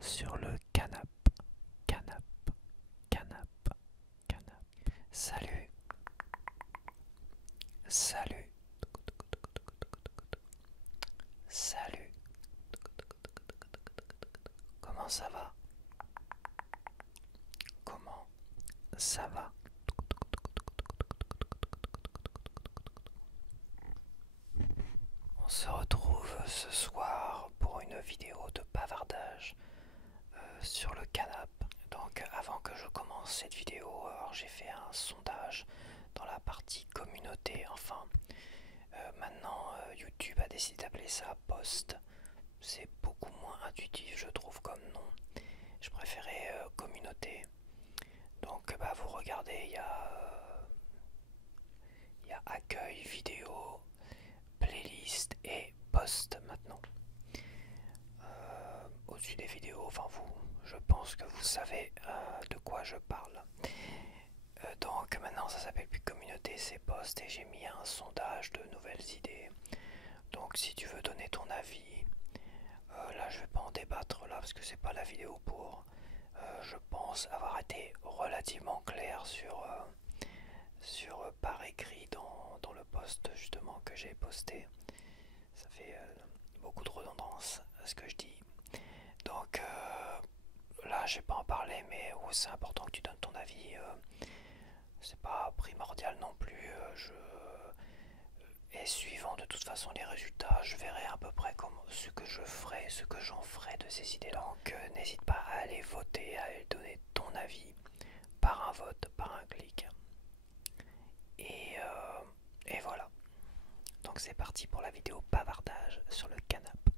sur le canap, canap, canap, canap. Salut, salut, salut. Comment ça va? Comment ça va? On se retrouve ce soir pour une vidéo de bavardage sur le canap'. Donc avant que je commence cette vidéo, j'ai fait un sondage dans la partie communauté. Enfin, maintenant YouTube a décidé d'appeler ça post. C'est beaucoup moins intuitif je trouve comme nom. Je préférais communauté. Donc bah, vous regardez, il y a accueil, vidéo, playlist et post maintenant. Au-dessus des vidéos, enfin vous, je pense que vous savez de quoi je parle. Donc maintenant ça s'appelle plus communauté, c'est post et j'ai mis un sondage de nouvelles idées. Donc si tu veux donner ton avis, là je vais pas en débattre là parce que c'est pas la vidéo pour. Je pense avoir été relativement clair sur par écrit dans le post justement que j'ai posté. Ça fait beaucoup de redondance à ce que je dis. Donc là, je vais pas en parler, mais c'est important que tu donnes ton avis. C'est pas primordial non plus. Et suivant de toute façon les résultats, je verrai à peu près ce que je ferai, ce que j'en ferai de ces idées-là. Donc n'hésite pas à aller voter, à aller donner ton avis par un vote, par un clic. Et voilà. Donc c'est parti pour la vidéo bavardage sur le canap'.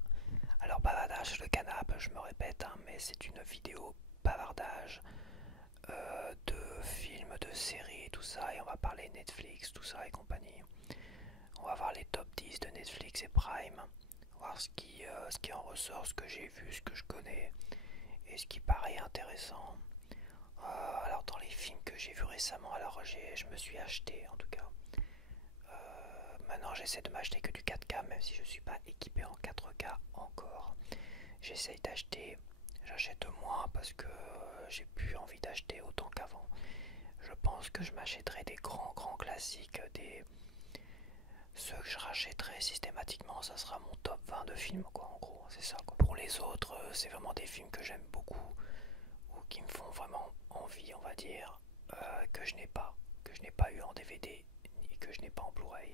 Alors bavardage sur le canap', je me répète, hein, mais c'est une vidéo bavardage de films, de séries et tout ça, et on va parler Netflix, tout ça et compagnie. On va voir les top 10 de Netflix et Prime, voir ce qui en ressort, ce que j'ai vu, ce que je connais, et ce qui paraît intéressant. Alors dans les films que j'ai vus récemment, alors je me suis acheté en tout cas. Maintenant j'essaie de m'acheter que du 4K, même si je ne suis pas équipé en 4K encore. J'essaye d'acheter, j'achète moins parce que j'ai plus envie d'acheter autant qu'avant. Je pense que je m'achèterai des grands classiques, ceux que je rachèterai systématiquement, ça sera mon top 20 de films quoi, en gros, c'est ça quoi. Pour les autres, c'est vraiment des films que j'aime beaucoup ou qui me font vraiment envie, on va dire, que je n'ai pas eu en DVD et que je n'ai pas en Blu-ray,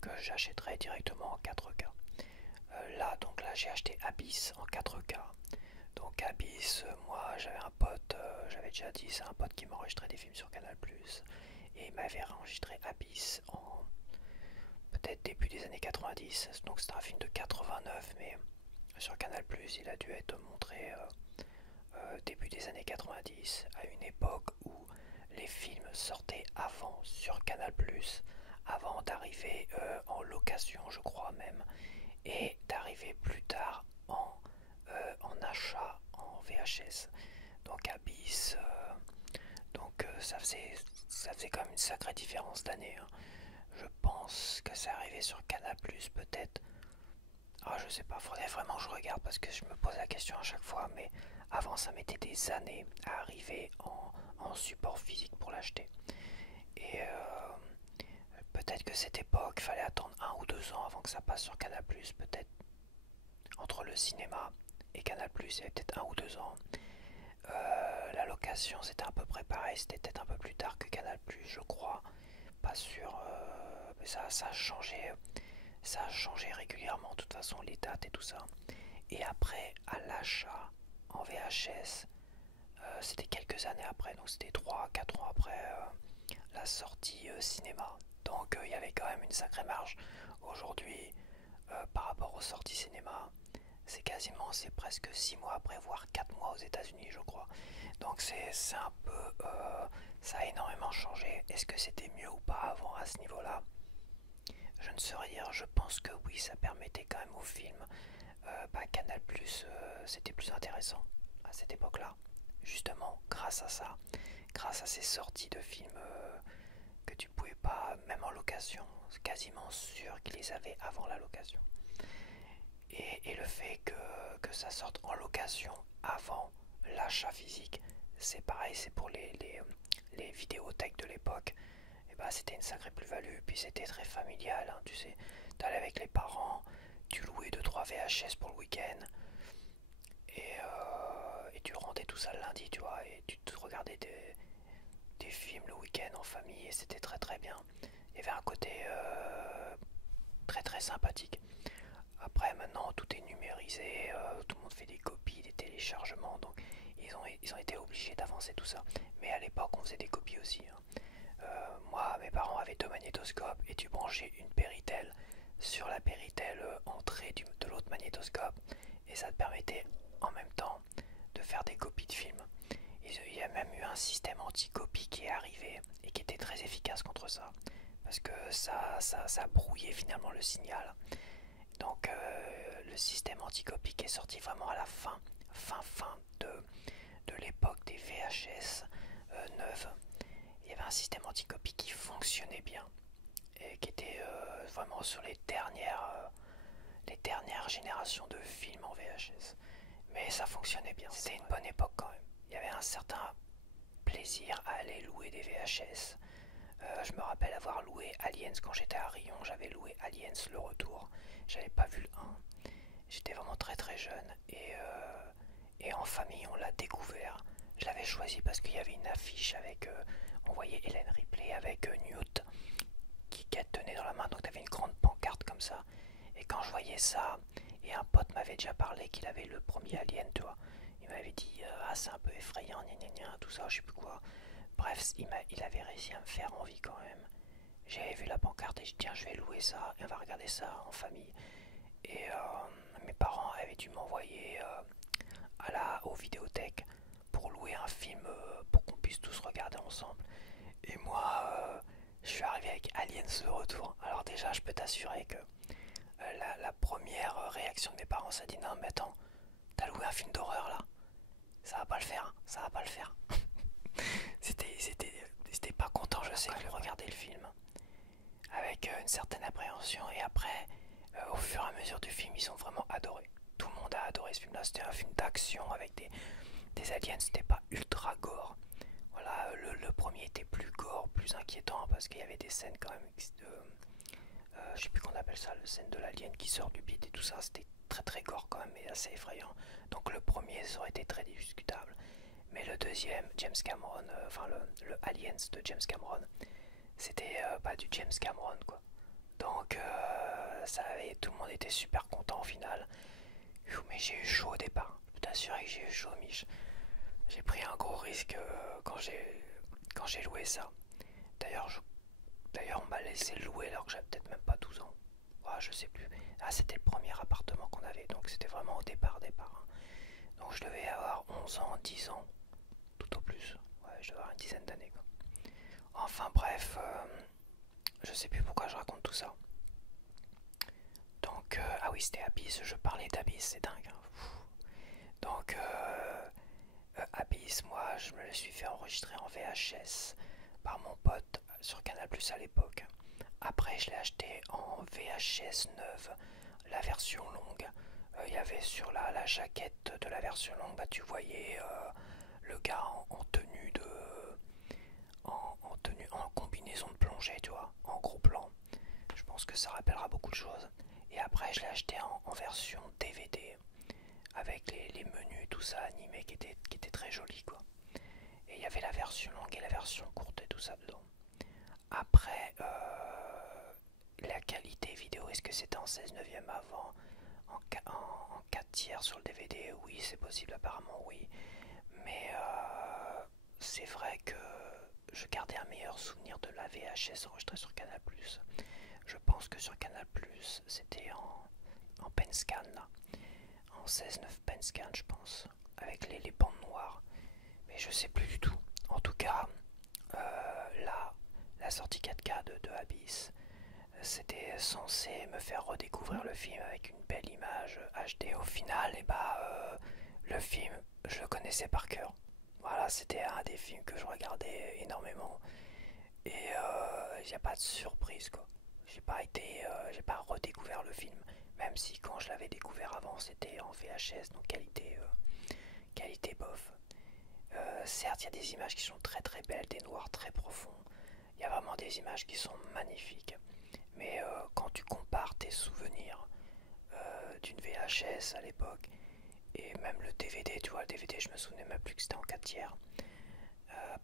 que j'achèterai directement en 4K. Là j'ai acheté Abyss en 4K. Donc Abyss, moi j'avais un pote, j'avais déjà dit, c'est un pote qui m'enregistrait des films sur Canal+, et il m'avait enregistré Abyss en peut-être début des années 90, donc c'est un film de 89, mais sur Canal+, il a dû être montré début des années 90, à une époque où les films sortaient avant sur Canal+, avant d'arriver en location je crois même, et d'arriver plus tard en achat en VHS. Donc Abyss, ça faisait quand même une sacrée différence d'année. Hein. Je pense que c'est arrivé sur Canal+, peut-être. Ah, je sais pas, faudrait vraiment que je regarde parce que je me pose la question à chaque fois, mais avant ça mettait des années à arriver en support physique pour l'acheter. Et peut-être que cette époque, il fallait attendre 1 ou 2 ans avant que ça passe sur Canal+, peut-être entre le cinéma et Canal+, il y avait peut-être 1 ou 2 ans. La location c'était à peu près pareil, c'était peut-être un peu plus tard que Canal+, je crois, pas sûr, mais ça a changé régulièrement, de toute façon les dates et tout ça. Et après, à l'achat en VHS, c'était quelques années après, donc c'était 3 4 ans après la sortie cinéma. Donc il y avait quand même une sacrée marge. Aujourd'hui, par rapport aux sorties cinéma, c'est presque 6 mois après, voire 4 mois aux États-Unis, je crois. Donc c'est un peu, ça a énormément changé. Est-ce que c'était mieux ou pas avant à ce niveau-là? Je ne saurais dire. Je pense que oui, ça permettait quand même au film. Canal+, c'était plus intéressant à cette époque-là. Justement, grâce à ça, grâce à ces sorties de films que tu pouvais pas, même en location, c'est quasiment sûr qu'ils les avaient avant la location. Et le fait que ça sorte en location avant l'achat physique, c'est pareil, c'est pour les vidéothèques de l'époque. Et bah c'était une sacrée plus-value, puis c'était très familial, hein, tu sais. T'allais avec les parents, tu louais 2-3 VHS pour le week-end, et tu rendais tout ça le lundi, tu vois, et tu te regardais des films le week-end en famille, et c'était très très bien. Il y avait un côté très très sympathique. Après, maintenant, tout est numérisé, tout le monde fait des copies, des téléchargements, donc ils ont été obligés d'avancer tout ça. Mais à l'époque, on faisait des copies aussi, hein. Moi, mes parents avaient deux magnétoscopes et tu branchais une Péritel sur la Péritel entrée de l'autre magnétoscope et ça te permettait en même temps de faire des copies de films. Il y a même eu un système anti-copie qui est arrivé et qui était très efficace contre ça parce que ça brouillait finalement le signal. Donc le système anti-copie qui est sorti vraiment à la fin de l'époque des VHS neuves. Il y avait un système anti-copie qui fonctionnait bien et qui était vraiment sur les dernières générations de films en VHS. Mais ça fonctionnait bien, c'était une bonne époque quand même. Il y avait un certain plaisir à aller louer des VHS. Je me rappelle avoir loué Aliens quand j'étais à Rion, j'avais loué Aliens le retour. J'avais pas vu le 1. J'étais vraiment très très jeune et en famille on l'a découvert. Je l'avais choisi parce qu'il y avait une affiche avec, on voyait Hélène Ripley avec Newt qu'elle tenait dans la main, donc tu avais une grande pancarte comme ça. Et quand je voyais ça, et un pote m'avait déjà parlé qu'il avait le premier Alien, tu vois. Il m'avait dit ah c'est un peu effrayant, gna gna gna, tout ça, je sais plus quoi. Bref, il avait réussi à me faire envie quand même. J'avais vu la pancarte et je dis tiens je vais louer ça et on va regarder ça en famille. Et mes parents avaient dû m'envoyer aux vidéothèques pour louer un film pour qu'on puisse tous regarder ensemble. Et moi, je suis arrivé avec Aliens le retour. Alors déjà, je peux t'assurer que la première réaction de mes parents, ça dit non mais attends, t'as loué un film d'horreur là, ça va pas le faire, hein, ça va pas le faire. C'était pas content, je sais, de regarder le film avec une certaine appréhension et après, au fur et à mesure du film, ils ont vraiment adoré. Tout le monde a adoré ce film-là. C'était un film d'action avec des aliens. C'était pas ultra gore. Voilà, le premier était plus gore, plus inquiétant parce qu'il y avait des scènes quand même je sais plus qu'on appelle ça, la scène de l'alien qui sort du bide et tout ça. C'était très très gore quand même et assez effrayant. Donc le premier, ça aurait été très discutable. Mais le deuxième, James Cameron, enfin le Aliens de James Cameron, c'était pas du James Cameron quoi. Donc tout le monde était super content au final. Mais j'ai eu chaud au départ. Je peux t'assurer que j'ai eu chaud, Mich. J'ai pris un gros risque quand j'ai loué ça. D'ailleurs, on m'a laissé le louer alors que j'avais peut-être même pas 12 ans. Ouais, je sais plus. Ah, c'était le premier appartement qu'on avait, donc c'était vraiment au départ, hein. Donc je devais avoir 11 ans, 10 ans, tout au plus. Ouais, je devais avoir une dizaine d'années quoi. Enfin bref, je sais plus pourquoi je raconte tout ça. Donc, ah oui, c'était Abyss, je parlais d'Abyss, c'est dingue, hein. Donc, Abyss, moi, je me le suis fait enregistrer en VHS par mon pote sur Canal Plus à l'époque. Après, je l'ai acheté en VHS 9, la version longue. Il y avait sur la jaquette de la version longue, bah, tu voyais le gars en combinaison de plongée, tu vois, en gros plan. Je pense que ça rappellera beaucoup de choses. Et après, je l'ai acheté en version DVD avec les menus, tout ça animé qui était très joli quoi. Et il y avait la version longue et la version courte et tout ça dedans. Après, la qualité vidéo, est-ce que c'était en 16 neuvième avant, en 4 tiers sur le DVD? Oui, c'est possible, apparemment oui. Mais c'est vrai que je gardais un meilleur souvenir de la VHS enregistrée sur Canal+. Je pense que sur Canal+, c'était en Penscan là, en 16-9 Penscan je pense, avec les bandes noires. Mais je sais plus du tout. En tout cas, là, la sortie 4K de Abyss, c'était censé me faire redécouvrir le film avec une belle image HD. Au final, et bah, le film, je le connaissais par cœur. Voilà, c'était un des films que je regardais énormément. Et il n'y a pas de surprise quoi. J'ai pas redécouvert le film. Même même si quand je l'avais découvert avant c'était en VHS, donc qualité bof. Certes, il y a des images qui sont très très belles, des noirs très profonds. Il y a vraiment des images qui sont magnifiques. Mais quand tu compares tes souvenirs d'une VHS à l'époque et même le DVD, tu vois, le DVD, je me souvenais même plus que c'était en 4 tiers.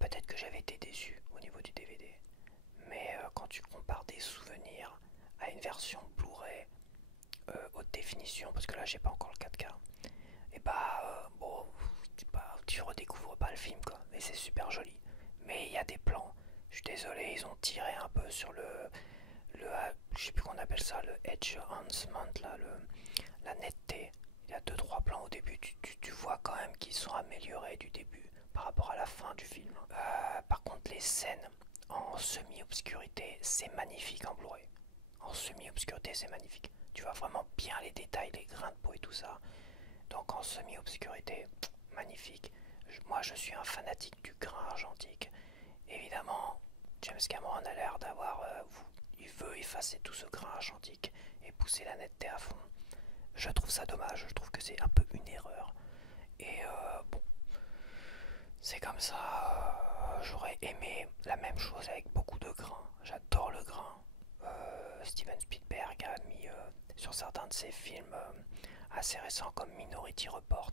Peut-être que j'avais été déçu au niveau du DVD. Mais quand tu compares des souvenirs à une version Blu-ray haute définition, parce que là j'ai pas encore le 4K, et bon, tu redécouvres pas le film quoi, mais c'est super joli. Mais il y a des plans, je suis désolé, ils ont tiré un peu sur je sais plus qu'on appelle ça, le edge enhancement, là, la netteté. Il y a deux trois plans au début, tu vois quand même qu'ils sont améliorés du début par rapport à la fin du film. Par contre, les scènes en semi-obscurité, c'est magnifique en Blu-ray. En semi-obscurité, c'est magnifique. Tu vois vraiment bien les détails, les grains de peau et tout ça. Donc en semi-obscurité, magnifique. Moi, je suis un fanatique du grain argentique. Évidemment, James Cameron a l'air d'avoir... il veut effacer tout ce grain argentique et pousser la netteté à fond. Je trouve ça dommage, je trouve que c'est un peu une erreur. Et bon, c'est comme ça. J'aurais aimé la même chose avec beaucoup de grain. J'adore le grain. Steven Spielberg a mis sur certains de ses films assez récents comme Minority Report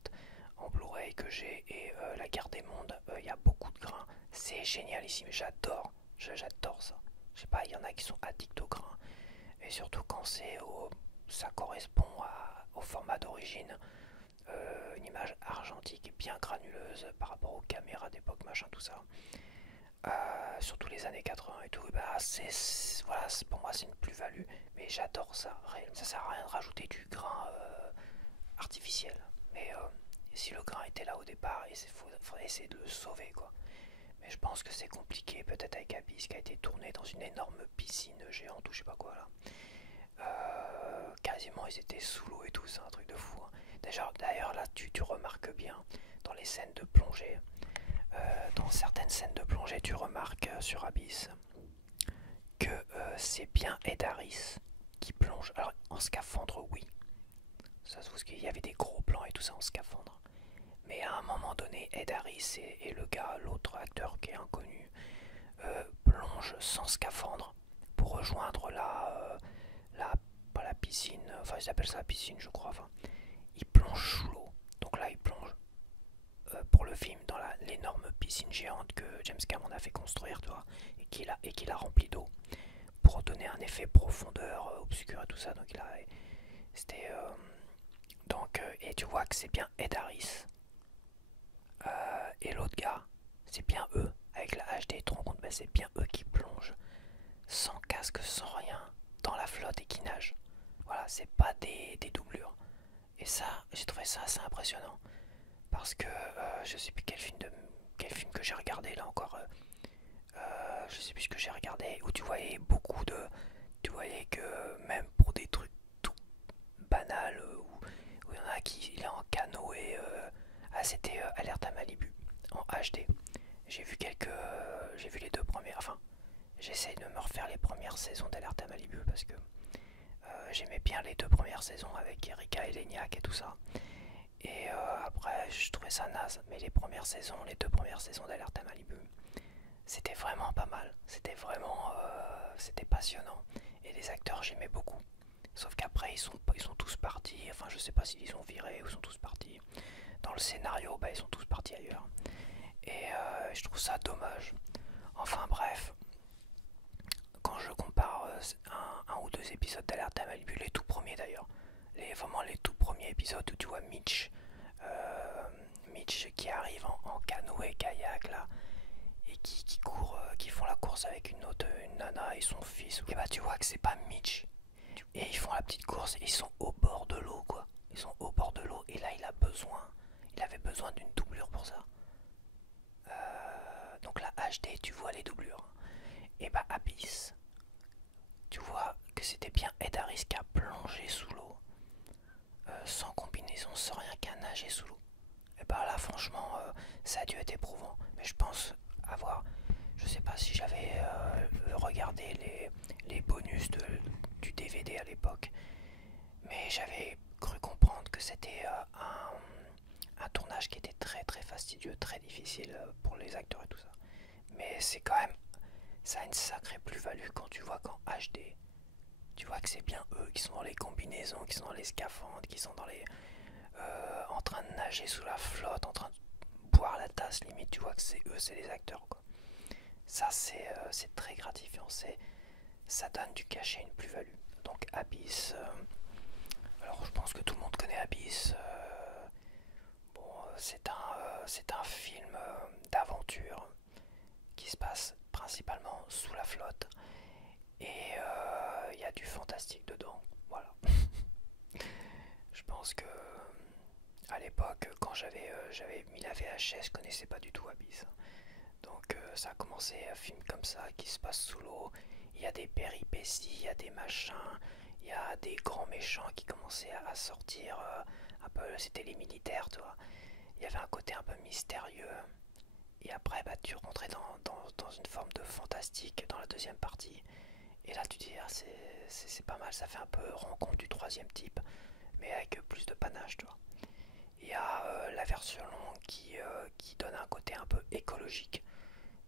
en Blu-ray que j'ai et La Guerre des Mondes, il y a beaucoup de grain. C'est génialissime, j'adore ça. Je sais pas, il y en a qui sont addicts au grain. Et surtout quand ça correspond au format d'origine. Une image argentique et bien granuleuse par rapport aux caméras d'époque, machin, tout ça. Surtout les années 80 et tout, voilà, pour moi c'est une plus-value, mais j'adore ça, réellement. Ça sert à rien de rajouter du grain artificiel, mais si le grain était là au départ, il faudrait essayer de le sauver, quoi. Mais je pense que c'est compliqué, peut-être avec Abyss qui a été tourné dans une énorme piscine géante ou je sais pas quoi là. Quasiment ils étaient sous l'eau et tout, c'est un truc de fou. Hein. D'ailleurs là tu remarques bien dans les scènes de plongée, dans certaines scènes de plongée tu remarques sur Abyss que c'est bien Ed Harris qui plonge. Alors en scaphandre oui, ça se voit qu'il y avait des gros plans et tout ça en scaphandre. Mais à un moment donné Ed Harris et le gars, l'autre acteur qui est inconnu, plonge sans scaphandre pour rejoindre pas la piscine, enfin ils appellent ça la piscine je crois, enfin il plonge sous l'eau, donc là il plonge pour le film dans l'énorme piscine géante que James Cameron a fait construire, tu vois, et qu'il a rempli d'eau pour donner un effet profondeur, obscur et tout ça, donc c'était et tu vois que c'est bien Ed Harris et l'autre gars, c'est bien eux avec la HD, tu te rends compte, c'est bien eux qui plongent sans casque, sans rien, dans la flotte et qui nagent. Voilà, c'est pas des doublures. Et ça, j'ai trouvé ça assez impressionnant. Parce que je sais plus quel film que j'ai regardé là encore. Je sais plus ce que j'ai regardé. Où tu voyais beaucoup de. Tu voyais que même pour des trucs tout banals, où il y en a qui il est en canoë. C'était Alerte à Malibu en HD. J'ai vu j'ai vu les deux premières. Enfin, j'essaie de me refaire les premières saisons d'Alerte à Malibu parce que j'aimais bien les deux premières saisons avec Erika Eleniak et tout ça. Et après, je trouvais ça naze. Mais les deux premières saisons d'Alerte à Malibu, c'était vraiment pas mal. C'était passionnant. Et les acteurs, j'aimais beaucoup. Sauf qu'après, ils sont tous partis. Enfin, je sais pas s'ils sont virés ou ils sont tous partis. Dans le scénario, ils sont tous partis ailleurs. Et je trouve ça dommage. Enfin bref, quand je compare un ou deux épisodes d'Alerte à Malibu, les tout premiers d'ailleurs, vraiment les tout premiers épisodes où tu vois Mitch qui arrive en canoë kayak là et qui court, qui font la course avec une nana et son fils, et tu vois que c'est pas Mitch, et ils font la petite course et ils sont au bord de l'eau quoi, ils sont au bord de l'eau et là il avait besoin d'une doublure pour ça. Donc la HD tu vois les doublures, et Abyss, tu vois que c'était bien Ed Harris qui a plongé sous l'eau, sans combinaison, sans rien, qu'à nager sous l'eau. Et là franchement ça a dû être éprouvant. Mais je pense je sais pas si j'avais regardé les bonus du DVD à l'époque, Mais j'avais cru comprendre que c'était un tournage qui était très très fastidieux, très difficile pour les acteurs et tout ça. Mais c'est quand même, ça a une sacrée plus-value quand tu vois qu'en HD, tu vois que c'est bien eux qui sont dans les combinaisons, qui sont dans les scaphandres, qui sont dans les, en train de nager sous la flotte, en train de boire la tasse, limite, tu vois que c'est eux, c'est les acteurs, quoi. Ça, c'est très gratifiant, ça donne du cachet, une plus-value. Donc Abyss, alors je pense que tout le monde connaît Abyss. Bon, c'est un film d'aventure qui se passe principalement sous la flotte et il y a du fantastique dedans. Voilà. Je pense que à l'époque, quand j'avais mis la VHS, je connaissais pas du tout Abyss. Donc ça a commencé un film comme ça qui se passe sous l'eau. Il y a des péripéties, il y a des machins, il y a des grands méchants qui commençaient à sortir. Un peu, c'était les militaires, tu vois. Il y avait un côté un peu mystérieux. Et après, bah, tu rentrais dans une forme de fantastique dans la deuxième partie. Et là, tu dis, ah, c'est pas mal, ça fait un peu rencontre du troisième type, mais avec plus de panache, tu vois. Il y a la version longue qui donne un côté un peu écologique.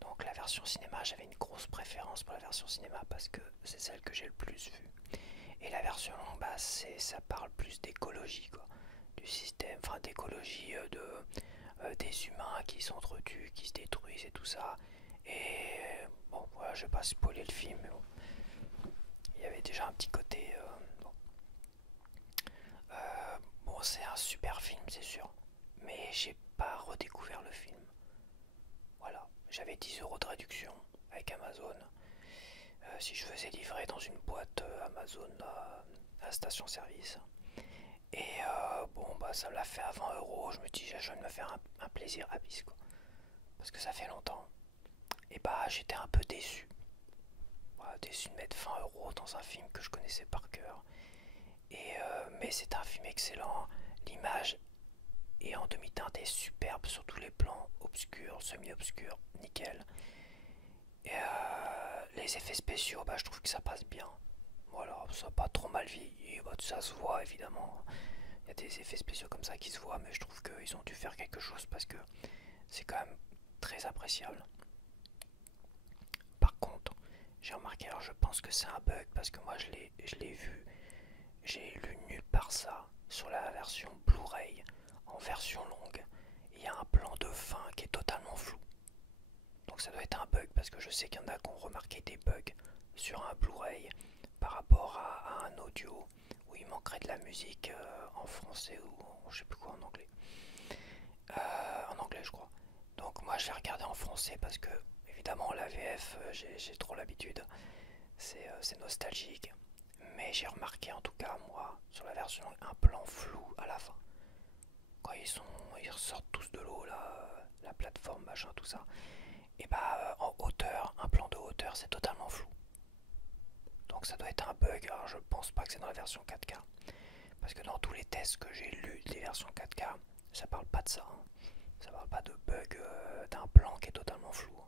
Donc la version cinéma, j'avais une grosse préférence pour la version cinéma parce que c'est celle que j'ai le plus vue. Et la version longue, bah, ça parle plus d'écologie, quoi. Du système, enfin d'écologie des humains qui s'entretuent, qui se détruisent et tout ça. Et bon, voilà, je vais pas spoiler le film, mais bon, il y avait déjà un petit côté. Bon, bon c'est un super film, c'est sûr, mais j'ai pas redécouvert le film. Voilà, j'avais 10 euros de réduction avec Amazon. Si je faisais livrer dans une boîte Amazon à station-service. Et bon, bah ça me l'a fait à 20 euros. Je me dis, je viens de me faire un plaisir à bis, quoi. Parce que ça fait longtemps. Et bah j'étais un peu déçu. Voilà, déçu de mettre 20 euros dans un film que je connaissais par cœur. Et mais c'est un film excellent. L'image est en demi-teinte et superbe sur tous les plans, obscurs, semi-obscurs, nickel. Et les effets spéciaux, bah, je trouve que ça passe bien. Voilà, ça n'a pas trop mal vieilli. Bah, ça se voit évidemment. Il y a des effets spéciaux comme ça qui se voient, mais je trouve qu'ils ont dû faire quelque chose parce que c'est quand même très appréciable. Par contre, j'ai remarqué, alors je pense que c'est un bug parce que moi je l'ai vu, j'ai lu nulle part ça sur la version Blu-ray en version longue. Il y a un plan de fin qui est totalement flou. Donc ça doit être un bug parce que je sais qu'il y en a qui ont remarqué des bugs sur un Blu-ray par rapport à un audio où il manquerait de la musique en français ou je sais plus quoi en anglais. En anglais je crois. Donc moi j'ai regardé en français parce que évidemment la VF j'ai trop l'habitude. C'est nostalgique. Mais j'ai remarqué en tout cas moi sur la version un plan flou à la fin. Quand ils ressortent tous de l'eau là, la plateforme machin tout ça. Et bah en hauteur, un plan de hauteur c'est totalement flou. Donc ça doit être un bug, alors je pense pas que c'est dans la version 4K. Parce que dans tous les tests que j'ai lus des versions 4K, ça parle pas de ça. Hein. Ça parle pas de bug d'un plan qui est totalement flou.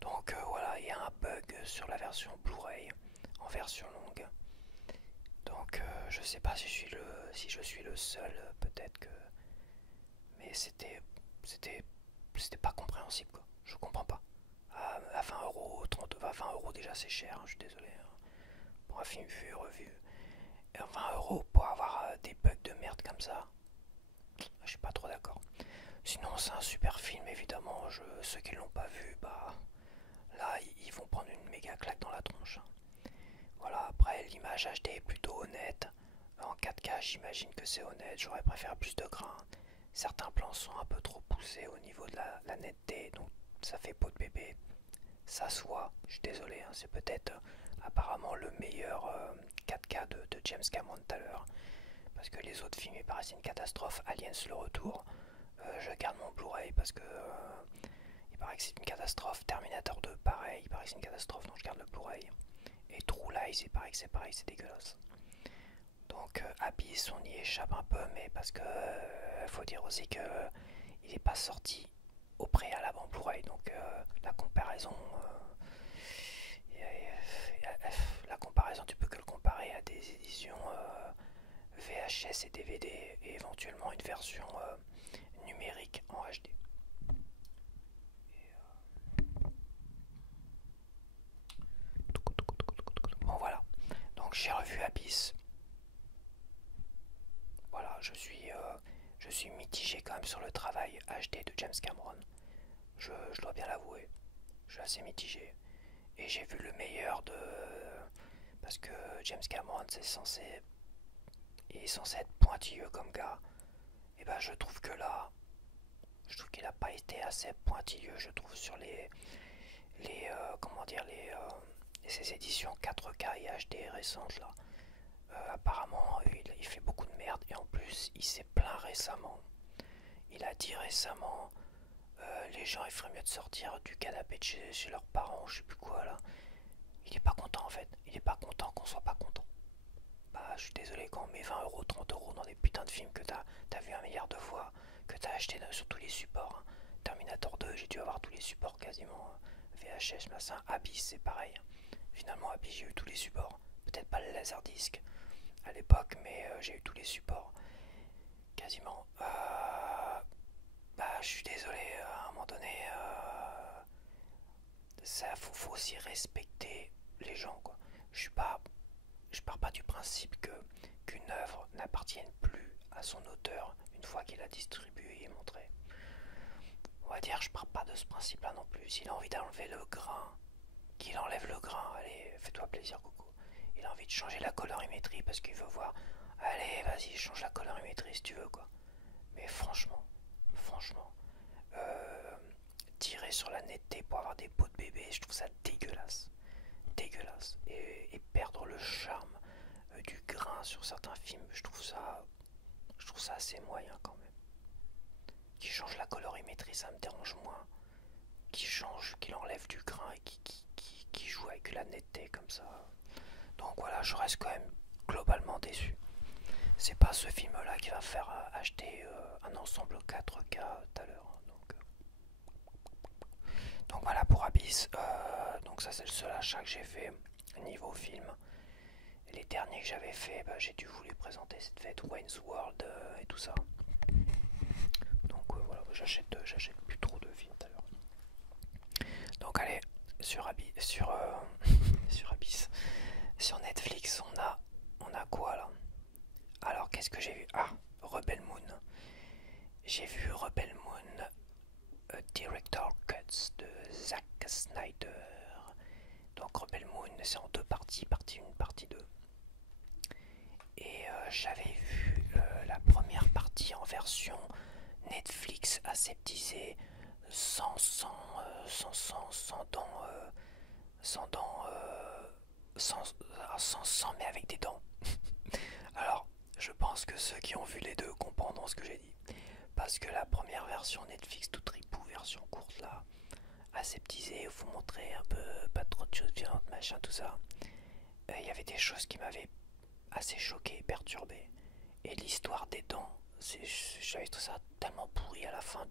Donc voilà, il y a un bug sur la version Blu-ray en version longue. Donc je sais pas si je suis le seul, peut-être que. Mais c'était pas compréhensible quoi. Je comprends pas. À 20 euros, 30, 20 euros déjà c'est cher, hein, je suis désolé. Hein. Pour un film vu et revu. Et 20 euros pour avoir des bugs de merde comme ça, je suis pas trop d'accord. Sinon c'est un super film évidemment, ceux qui l'ont pas vu, bah là ils vont prendre une méga claque dans la tronche. Hein. Voilà, après l'image HD est plutôt honnête. En 4K j'imagine que c'est honnête, j'aurais préféré plus de grain. Certains plans sont un peu trop poussés au niveau de la netteté, donc ça fait peau de bébé. Ça se voit, je suis désolé, hein, c'est peut-être apparemment le meilleur 4K de James Cameron tout à l'heure. Parce que les autres films il paraissent une catastrophe. Aliens le retour, je garde mon Blu-ray parce que il paraît que c'est une catastrophe. Terminator 2 pareil, il paraît que c'est une catastrophe donc je garde le Blu-ray. Et True Lies il paraît que c'est pareil, c'est dégueulasse. Donc Abyss on y échappe un peu mais parce que faut dire aussi que il n'est pas sorti au préalable en Blu-ray donc la comparaison la comparaison tu peux que le comparer à des éditions VHS et DVD et éventuellement une version numérique en HD. Bon voilà, donc j'ai revu Abyss. Voilà, je suis mitigé quand même sur le travail HD de James Cameron. Je dois bien l'avouer, je suis assez mitigé. Et j'ai vu le meilleur de... Parce que James Cameron il est censé être pointilleux comme gars. Et ben je trouve que là, je trouve qu'il n'a pas été assez pointilleux, je trouve, sur comment dire, ces éditions 4K et HD récentes là. Apparemment, il fait beaucoup de merde et en plus, il s'est plaint récemment. Il a dit récemment, les gens, il ferait mieux de sortir du canapé de chez leurs parents, je sais plus quoi là. Il est pas content en fait. Il est pas content qu'on soit pas content. Bah, je suis désolé quand on met 20 euros, 30 euros dans des putains de films que t'as vu un milliard de fois, que t'as acheté sur tous les supports. Hein. Terminator 2, j'ai dû avoir tous les supports quasiment. VHS, machin. Abyss, c'est pareil. Finalement, Abyss, j'ai eu tous les supports. Peut-être pas le Laserdisc à l'époque, mais j'ai eu tous les supports. Quasiment. Bah, je suis désolé, à un moment donné, ça, faut aussi respecter les gens, quoi. Je pars pas du principe qu'une œuvre n'appartienne plus à son auteur une fois qu'il a distribué et montré. On va dire, je pars pas de ce principe-là non plus. S'il a envie d'enlever le grain, qu'il enlève le grain. Allez, fais-toi plaisir, Coco. Il a envie de changer la colorimétrie parce qu'il veut voir. Allez, vas-y, change la colorimétrie si tu veux, quoi. Mais franchement, euh, tirer sur la netteté pour avoir des peaux de bébé, je trouve ça dégueulasse. Dégueulasse. Et perdre le charme du grain sur certains films, je trouve ça assez moyen quand même. Qui change la colorimétrie, ça me dérange moins. Qu'il enlève du grain et qui joue avec la netteté comme ça. Donc voilà, je reste quand même globalement déçu. C'est pas ce film-là qui va faire acheter un ensemble 4K tout à l'heure. Donc voilà pour Abyss. Donc ça c'est le seul achat que j'ai fait niveau film. Et les derniers que j'avais fait, bah, j'ai dû vous les présenter, cette fête Wayne's World et tout ça. Donc voilà, j'achète plus trop de films tout à l'heure. Donc allez, sur sur Abyss, sur Netflix, on a quoi là? Alors qu'est-ce que j'ai vu? Ah, Rebel Moon. J'ai vu Rebel Moon Director Cuts de Zack Snyder. Donc Rebel Moon, c'est en deux parties, partie 1, partie 2. Et j'avais vu la première partie en version Netflix aseptisée, sans dents, sans dents, sans sang mais avec des dents. Alors, je pense que ceux qui ont vu les deux comprendront ce que j'ai dit. Parce que la première version Netflix, toute ripou, version courte là, aseptisée, vous montrer un peu pas trop de choses violentes, machin, tout ça. Il y avait des choses qui m'avaient assez choqué et perturbé. Et l'histoire des dents, j'avais trouvé ça tellement pourri à la fin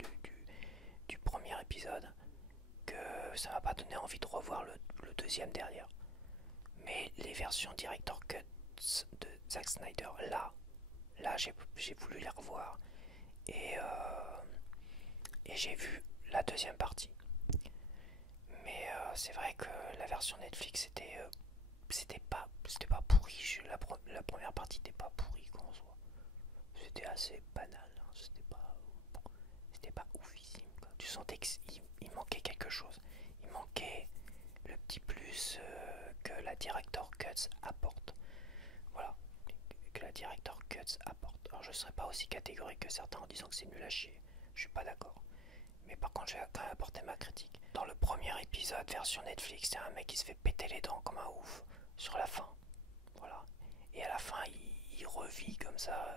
du premier épisode que ça m'a pas donné envie de revoir le deuxième derrière. Mais les versions Director Cut de Zack Snyder, là j'ai voulu les revoir et j'ai vu la deuxième partie. Mais c'est vrai que la version Netflix c'était pas pourri. La première partie n'était pas pourrie en soi. C'était assez banal. Hein. C'était pas oufissime. Quoi. Tu sentais qu'il manquait quelque chose. Il manquait le petit plus que la Director Cuts apporte. Voilà, que la Director Cuts apporte. Alors je serais pas aussi catégorique que certains en disant que c'est nul à chier. Je suis pas d'accord. Mais par contre, je vais quand même apporter ma critique. Dans le premier épisode, version Netflix, c'est un mec qui se fait péter les dents comme un ouf sur la fin. Voilà. Et à la fin, il revit comme ça.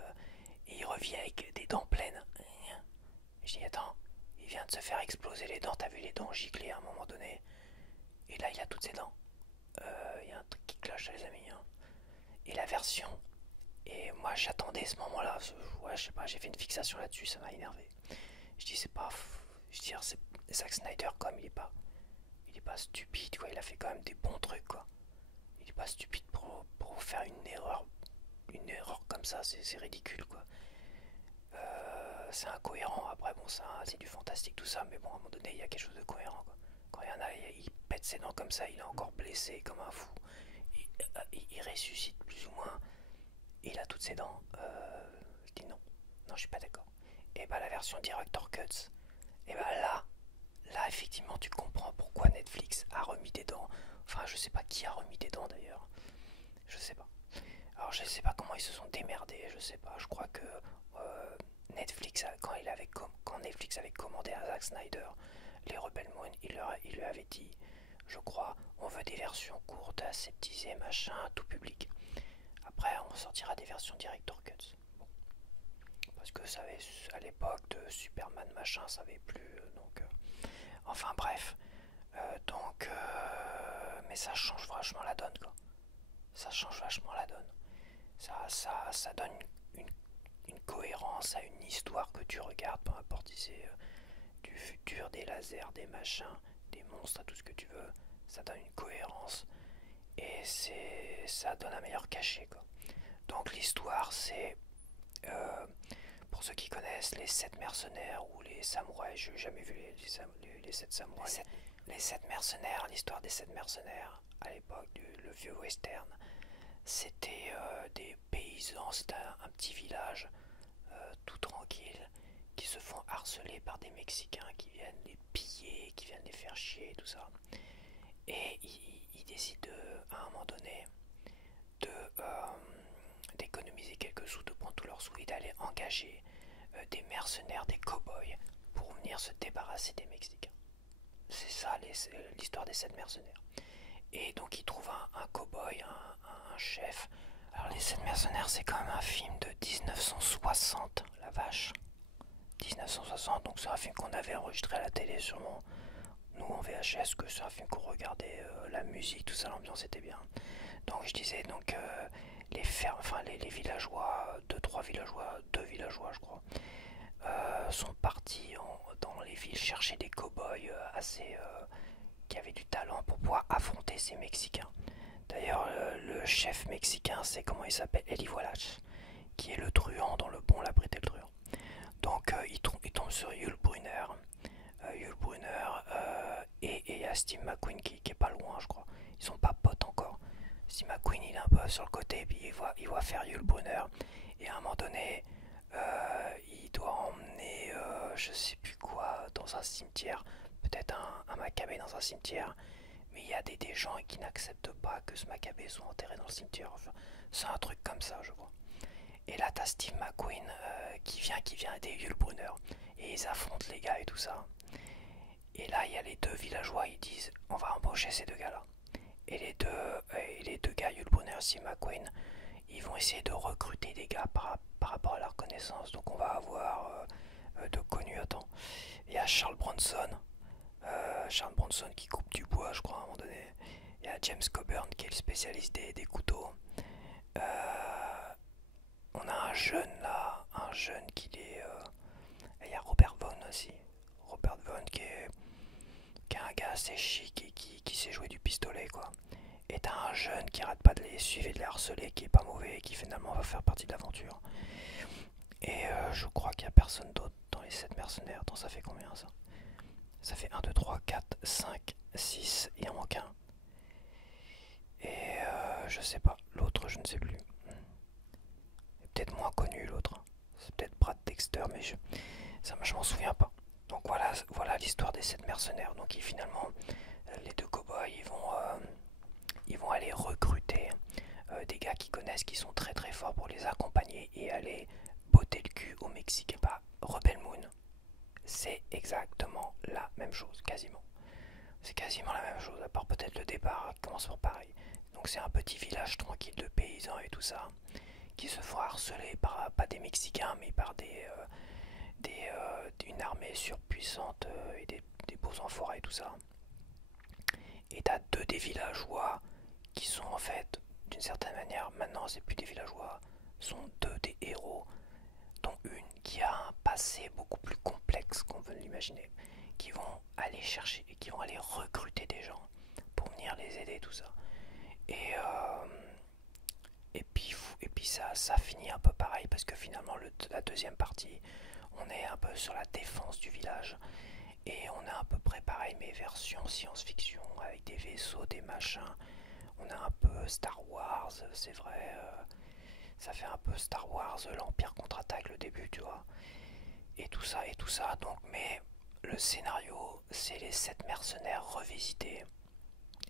Et il revit avec des dents pleines. Et je dis, attends, il vient de se faire exploser les dents. T'as vu les dents gicler à un moment donné. Et là, il a toutes ses dents. Il y a un truc qui cloche, les amis. Hein. Et la version. Et moi, j'attendais ce moment-là. Ouais, je sais pas, j'ai fait une fixation là-dessus, ça m'a énervé. Je dis, c'est pas. Je veux dire, c'est Zack Snyder, comme il est pas stupide, quoi. Il a fait quand même des bons trucs, quoi. Il est pas stupide pour faire une erreur comme ça, c'est ridicule quoi. C'est incohérent, après bon ça c'est du fantastique tout ça, mais bon à un moment donné il y a quelque chose de cohérent quoi. Quand il y en a, il pète ses dents comme ça, il est encore blessé comme un fou, il ressuscite plus ou moins, il a toutes ses dents, je dis non, non je suis pas d'accord. Et bah la version Director Cuts, et bah là effectivement tu comprends pourquoi Netflix a remis des dents, enfin je sais pas qui a remis des dents d'ailleurs, je sais pas. Alors je sais pas comment ils se sont démerdés, je sais pas. Je crois que Netflix, quand Netflix avait commandé à Zack Snyder les Rebel Moon, il lui avait dit, je crois, on veut des versions courtes, aseptisées, machin, tout public. Après, on sortira des versions Director Cuts. Bon. Parce que ça avait, à l'époque de Superman, machin, ça avait plus. Enfin bref. Mais ça change vachement la donne, quoi. Ça change vachement la donne. Ça donne une cohérence à une histoire que tu regardes, peu importe si c'est du futur, des lasers, des machins, des monstres, tout ce que tu veux. Ça donne une cohérence et ça donne un meilleur cachet quoi. Donc l'histoire c'est pour ceux qui connaissent les 7 mercenaires ou les samouraïs, je n'ai jamais vu les 7 samouraïs. Les 7 mercenaires, l'histoire des 7 mercenaires à l'époque du le vieux western, c'était des paysans, c'était un petit village tout tranquille qui se font harceler par des Mexicains qui viennent les piller, qui viennent les faire chier, tout ça. Et ils décident à un moment donné de d'économiser quelques sous, de prendre tous leurs sous et d'aller engager des mercenaires, des cow-boys pour venir se débarrasser des Mexicains. C'est ça l'histoire des 7 mercenaires. Et donc ils trouvent un cow-boy, un chef. Alors les 7 mercenaires c'est quand même un film de 1960, la vache. 1960, donc c'est un film qu'on avait enregistré à la télé sûrement. Nous en VHS, que c'est un film qu'on regardait, la musique, tout ça, l'ambiance était bien. Donc je disais donc les villageois, deux villageois je crois, sont partis dans les villes chercher des cow-boys assez qui avaient du talent pour pouvoir affronter ces Mexicains. D'ailleurs le chef mexicain c'est comment il s'appelle, Eli Wallach, qui est le truand dans Le Bon, la Brute et le truand. Donc il tombe sur Yul Brynner, et il y a Steve McQueen qui est pas loin je crois. Ils sont pas potes encore. Steve McQueen il est un peu sur le côté, puis il voit faire Yul Brynner, et à un moment donné il doit emmener je sais plus quoi dans un cimetière, peut-être un macabé dans un cimetière, mais il y a des gens qui n'acceptent pas que ce macabé soit enterré dans le cimetière, enfin, c'est un truc comme ça je vois. Et là t'as Steve McQueen qui vient aider Yul Brynner, et ils affrontent les gars et tout ça. Et là il y a les deux villageois, ils disent on va embaucher ces deux gars là. Et les deux gars, Yul Brynner et Steve McQueen, ils vont essayer de recruter des gars par rapport à leur connaissance. Donc on va avoir de connus. Attends, il y a Charles Bronson qui coupe du bois, je crois, à un moment donné. Il y a James Coburn qui est le spécialiste des couteaux. On a un jeune là, un jeune qui est... il y a Robert Vaughn aussi. Robert Vaughn qui est un gars assez chic et qui sait jouer du pistolet quoi. Et t'as un jeune qui arrête pas de les suivre et de les harceler, qui est pas mauvais et qui finalement va faire partie de l'aventure. Et je crois qu'il y a personne d'autre dans les 7 mercenaires. Attends, ça fait combien ça? Ça fait 1, 2, 3, 4, 5, 6, il en manque un. Et je sais pas, l'autre je ne sais plus. Peut-être moins connu l'autre. C'est peut-être Brad Dexter, mais je m'en souviens pas. Donc voilà l'histoire des 7 mercenaires. Donc finalement, les deux cow-boys, ils vont aller recruter des gars qui connaissent, qui sont très très forts pour les accompagner et aller botter le cul au Mexique. Et bah, Rebel Moon, c'est exactement la même chose, quasiment. C'est quasiment la même chose, à part peut-être le départ qui commence par pareil. Donc c'est un petit village tranquille de paysans et tout ça, qui se font harceler par, pas des Mexicains, mais par une armée surpuissante et des beaux enfoirés et tout ça. Et t'as deux des villageois qui sont en fait, d'une certaine manière, maintenant c'est plus des villageois, sont deux des héros, dont une qui a un passé beaucoup plus complexe qu'on veut l'imaginer, qui vont aller chercher et qui vont aller recruter des gens pour venir les aider, tout ça. Et Et puis ça finit un peu pareil parce que finalement la deuxième partie, on est un peu sur la défense du village. Et on a à peu près pareil mais version science-fiction avec des vaisseaux, des machins. On a un peu Star Wars, c'est vrai. Ça fait un peu Star Wars, l'Empire contre-attaque le début, tu vois. Et tout ça. Donc, mais le scénario, c'est les 7 mercenaires revisités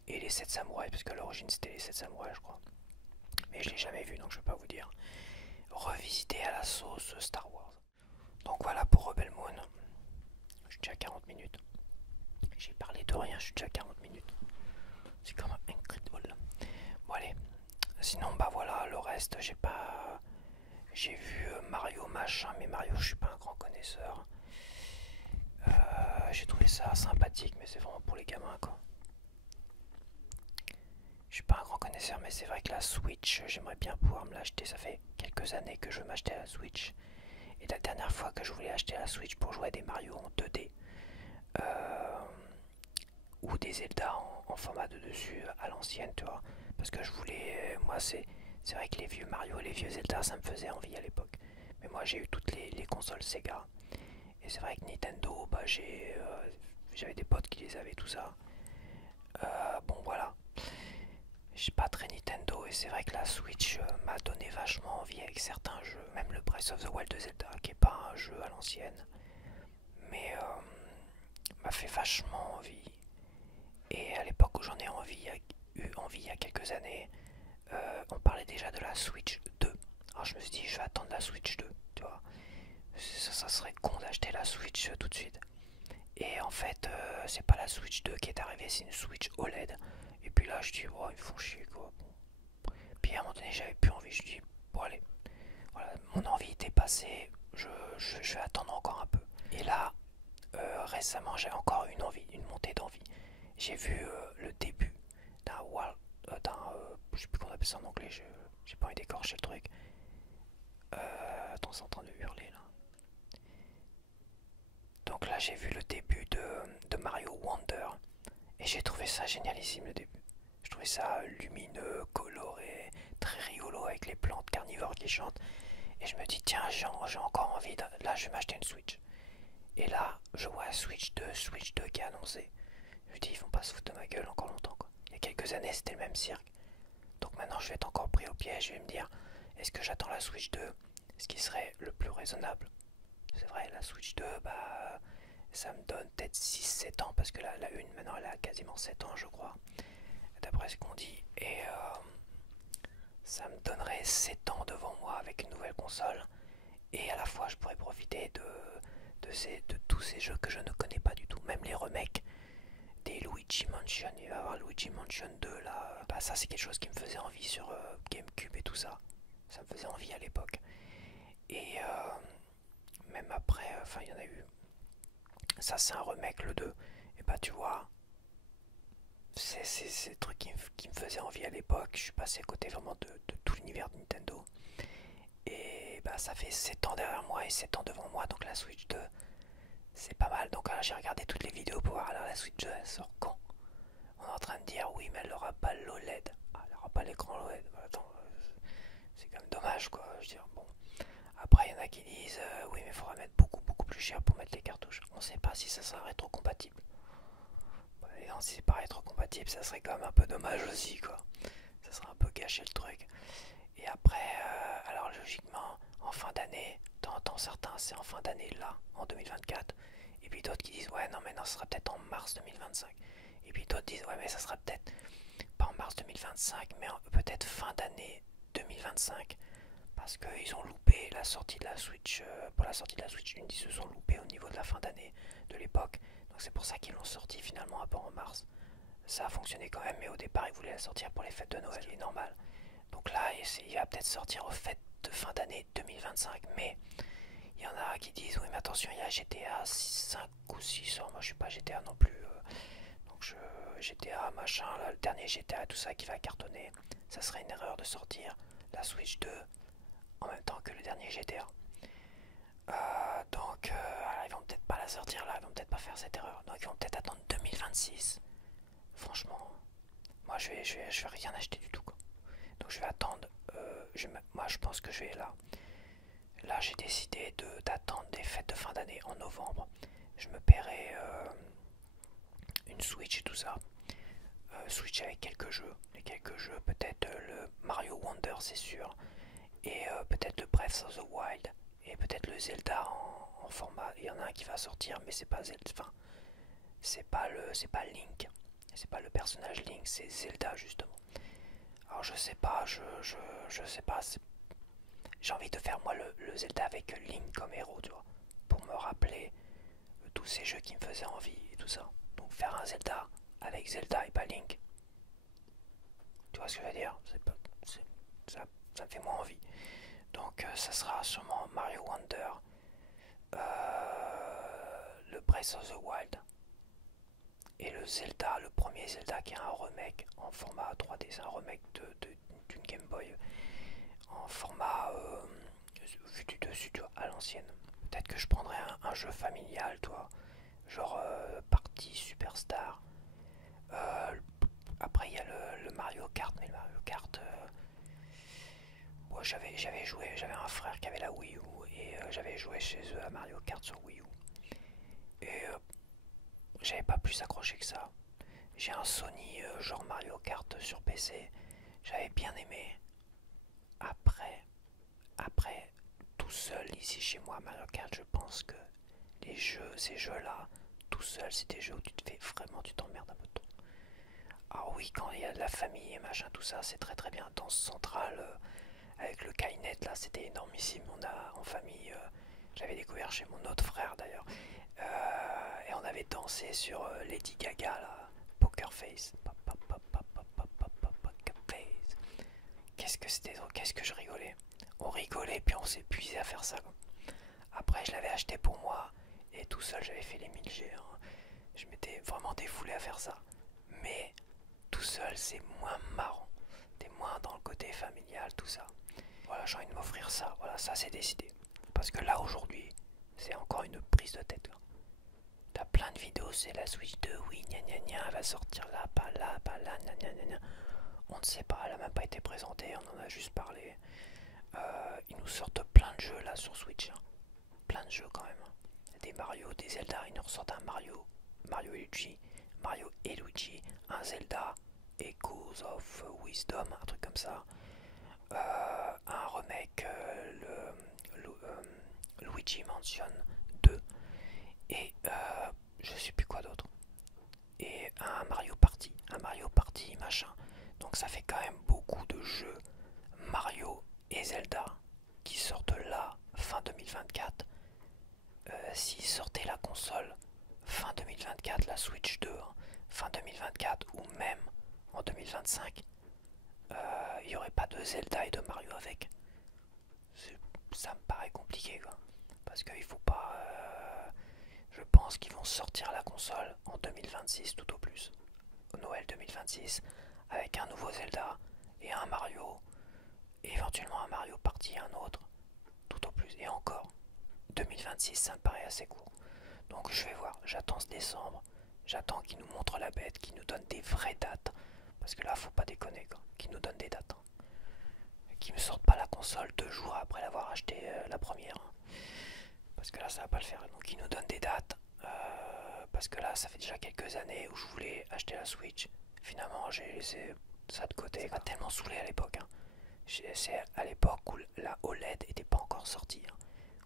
et les 7 samouraïs, parce qu'à l'origine c'était les 7 samouraïs, je crois. Mais je l'ai jamais vu, donc je peux pas vous dire. Revisité à la sauce Star Wars. Donc voilà pour Rebel Moon. Je suis déjà à 40 minutes. J'ai parlé de rien, je suis déjà à 40 minutes. C'est quand même incroyable. Bon allez. Sinon bah voilà, le reste j'ai pas. J'ai vu Mario machin, mais Mario je suis pas un grand connaisseur. J'ai trouvé ça sympathique, mais c'est vraiment pour les gamins quoi. Je suis pas un grand connaisseur, mais c'est vrai que la Switch, j'aimerais bien pouvoir me l'acheter. Ça fait quelques années que je veux m'acheter la Switch. Et la dernière fois que je voulais acheter la Switch pour jouer à des Mario en 2D, ou des Zelda en format de dessus à l'ancienne, tu vois. Parce que je voulais, moi c'est vrai que les vieux Mario et les vieux Zelda ça me faisait envie à l'époque. Mais moi j'ai eu toutes les consoles Sega. Et c'est vrai que Nintendo, bah j'avais des potes qui les avaient, tout ça. Bon voilà, je suis pas très Nintendo et c'est vrai que la Switch m'a donné vachement envie avec certains jeux, même le Breath of the Wild de Zelda, qui est pas un jeu à l'ancienne, mais m'a fait vachement envie. Et à l'époque où j'en ai eu envie il y a quelques années, on parlait déjà de la Switch 2. Alors je me suis dit, je vais attendre la Switch 2, tu vois. Ça serait con d'acheter la Switch tout de suite. Et en fait, c'est pas la Switch 2 qui est arrivée, c'est une Switch OLED. Et puis là, je dis, oh, ils me font chier quoi. Puis à un moment donné, j'avais plus envie. Je dis, bon, allez, voilà, mon envie était passée, je vais attendre encore un peu. Et là, récemment, j'ai encore une envie, une montée d'envie. J'ai vu le début d'un World. Je sais plus comment on appelle ça en anglais, j'ai pas envie d'écorcher le truc. Attends, c'est en train de hurler là. Donc là, j'ai vu le début de Mario Wonder. Et j'ai trouvé ça génialissime le début. Je trouvais ça lumineux, coloré, très rigolo avec les plantes carnivores qui chantent. Et je me dis, tiens, j'ai encore envie. Là, je vais m'acheter une Switch. Et là, je vois Switch 2 qui est annoncé. Je me dis, ils vont pas se foutre de ma gueule encore longtemps quoi. Il y a quelques années, c'était le même cirque. Donc maintenant, je vais être encore pris au piège. Je vais me dire, est-ce que j'attends la Switch 2? Ce qui serait le plus raisonnable. C'est vrai, la Switch 2, bah, ça me donne peut-être 6-7 ans. Parce que la une, maintenant, elle a quasiment 7 ans, je crois. D'après ce qu'on dit. Et ça me donnerait 7 ans devant moi avec une nouvelle console. Et à la fois, je pourrais profiter de tous ces jeux que je ne connais pas du tout. Même les remakes des Luigi Mansion. Il va y avoir Luigi Mansion 2 là. Bah, ça, c'est quelque chose qui me faisait envie sur GameCube et tout ça. Ça me faisait envie à l'époque. Et même après, enfin, il y en a eu. Ça, c'est un remake le 2. Et bah, tu vois, c'est le truc qui me faisait envie à l'époque. Je suis passé à côté vraiment de tout l'univers de Nintendo. Et bah ça fait 7 ans derrière moi et 7 ans devant moi, donc la Switch 2, c'est pas mal. Donc j'ai regardé toutes les vidéos pour voir alors la Switch 2 elle sort quand. On est en train de dire oui mais elle aura pas l'OLED. Ah, elle aura pas l'écran OLED. Bah, attends, c'est quand même dommage quoi. Je veux dire, bon. Après il y en a qui disent oui mais il faudra mettre beaucoup plus cher pour mettre les cartouches. On sait pas si ça sera rétrocompatible. Et non, si c'est pas rétrocompatible, ça serait quand même un peu dommage aussi quoi. Ça serait un peu gâcher le truc. Et après, alors logiquement, en fin d'année, t'entends certains, c'est en fin d'année là, en 2024. Et puis d'autres qui disent, ouais, non, mais non, ça sera peut-être en mars 2025. Et puis d'autres disent, ouais, mais ça sera peut-être pas en mars 2025, mais peut-être fin d'année 2025. Parce qu'ils ont loupé la sortie de la Switch. Pour la sortie de la Switch, ils se sont loupés au niveau de la fin d'année de l'époque. Donc c'est pour ça qu'ils l'ont sorti finalement un peu en mars. Ça a fonctionné quand même, mais au départ, ils voulaient la sortir pour les fêtes de Noël, ce qui est normal. Donc là, il va peut-être sortir aux fêtes de fin d'année 2025, mais il y en a qui disent oui mais attention, il y a GTA 5 ou 6, moi je suis pas GTA non plus, donc GTA machin, là, le dernier GTA, tout ça qui va cartonner, ça serait une erreur de sortir la Switch 2 en même temps que le dernier GTA. Donc ils vont peut-être pas la sortir là, ils vont peut-être pas faire cette erreur, donc ils vont peut-être attendre 2026. Franchement, moi je vais rien acheter du tout quoi. Donc je vais attendre. Moi je pense que je vais là. Là j'ai décidé d'attendre des fêtes de fin d'année en novembre. Je me paierai une Switch et tout ça. Switch avec quelques jeux. Les quelques jeux, peut-être le Mario Wonder c'est sûr. Et peut-être le Breath of the Wild. Et peut-être le Zelda en format. Il y en a un qui va sortir, mais c'est pas Zelda. Enfin, c'est pas Link. C'est pas le personnage Link, c'est Zelda justement. Alors je sais pas, je sais pas. J'ai envie de faire moi le Zelda avec Link comme héros, tu vois. Pour me rappeler tous ces jeux qui me faisaient envie et tout ça. Donc faire un Zelda avec Zelda et pas Link. Tu vois ce que je veux dire? Ça me fait moins envie. Donc ça sera sûrement Mario Wonder, le Breath of the Wild et le Zelda, le premier Zelda qui est un remake en format 3D, c'est un remake d'une Game Boy en format vu du dessus, tu vois, à l'ancienne. Peut-être que je prendrais un jeu familial, toi, genre Party Superstar. Euh, Après il y a le Mario Kart, mais le Mario Kart, moi j'avais joué, j'avais un frère qui avait la Wii U et j'avais joué chez eux à Mario Kart sur Wii U. Et j'avais pas plus accroché que ça. J'ai un Sony genre Mario Kart sur PC. J'avais bien aimé. Après, tout seul ici chez moi, Mario Kart, je pense que ces jeux-là, tout seul, c'est des jeux où tu te fais vraiment, tu t'emmerdes un peu trop. Alors oui, quand il y a de la famille et machin, tout ça, c'est très très bien. Danse centrale avec le Kainet, là, c'était énormissime. On a en famille, j'avais découvert chez mon autre frère d'ailleurs. Et on avait dansé sur Lady Gaga, là, Poker Face. Poker Face. Qu'est-ce que je rigolais. On rigolait puis on s'épuisait à faire ça. Quoi. Après je l'avais acheté pour moi et tout seul j'avais fait les 1000 G. Hein. Je m'étais vraiment défoulé à faire ça. Mais tout seul c'est moins marrant. T'es moins dans le côté familial, tout ça. Voilà, j'ai envie de m'offrir ça. Voilà, ça c'est décidé. Parce que là aujourd'hui, c'est encore une prise de tête. Quoi. T'as plein de vidéos, c'est la Switch 2, oui, gna gna gna, elle va sortir là, pas là, gna gna gna. On ne sait pas, elle a même pas été présentée, on en a juste parlé. Ils nous sortent plein de jeux là sur Switch. Hein. Plein de jeux quand même. Des Mario, des Zelda, ils nous ressortent un Mario et Luigi, un Zelda, Echoes of Wisdom, un truc comme ça. Un remake, Luigi Mansion 2. Et je sais plus quoi d'autre. Et un Mario Party machin. Donc ça fait quand même beaucoup de jeux Mario et Zelda qui sortent là fin 2024. S'ils sortaient la console fin 2024, la Switch 2, hein, fin 2024 ou même en 2025, il n'y aurait pas de Zelda et de Mario avec. Ça me paraît compliqué quoi. Parce qu'il faut pas... je pense qu'ils vont sortir la console en 2026 tout au plus. Au Noël 2026 avec un nouveau Zelda et un Mario. Et éventuellement un Mario Party, un autre. Tout au plus. Et encore. 2026 ça me paraît assez court. Donc je vais voir. J'attends ce décembre. J'attends qu'ils nous montrent la bête, qu'ils nous donnent des vraies dates. Parce que là faut pas déconner quoi. Qu'ils nous donnent des dates. Hein. Qu'ils me sortent pas la console 2 jours après l'avoir acheté la première. Hein. Parce que là ça va pas le faire. Donc ils nous donnent des dates. Parce que là ça fait déjà quelques années où je voulais acheter la Switch. Finalement j'ai laissé ça de côté. Ça m'a tellement saoulé à l'époque. Hein. C'est à l'époque où la OLED était pas encore sortie. Hein.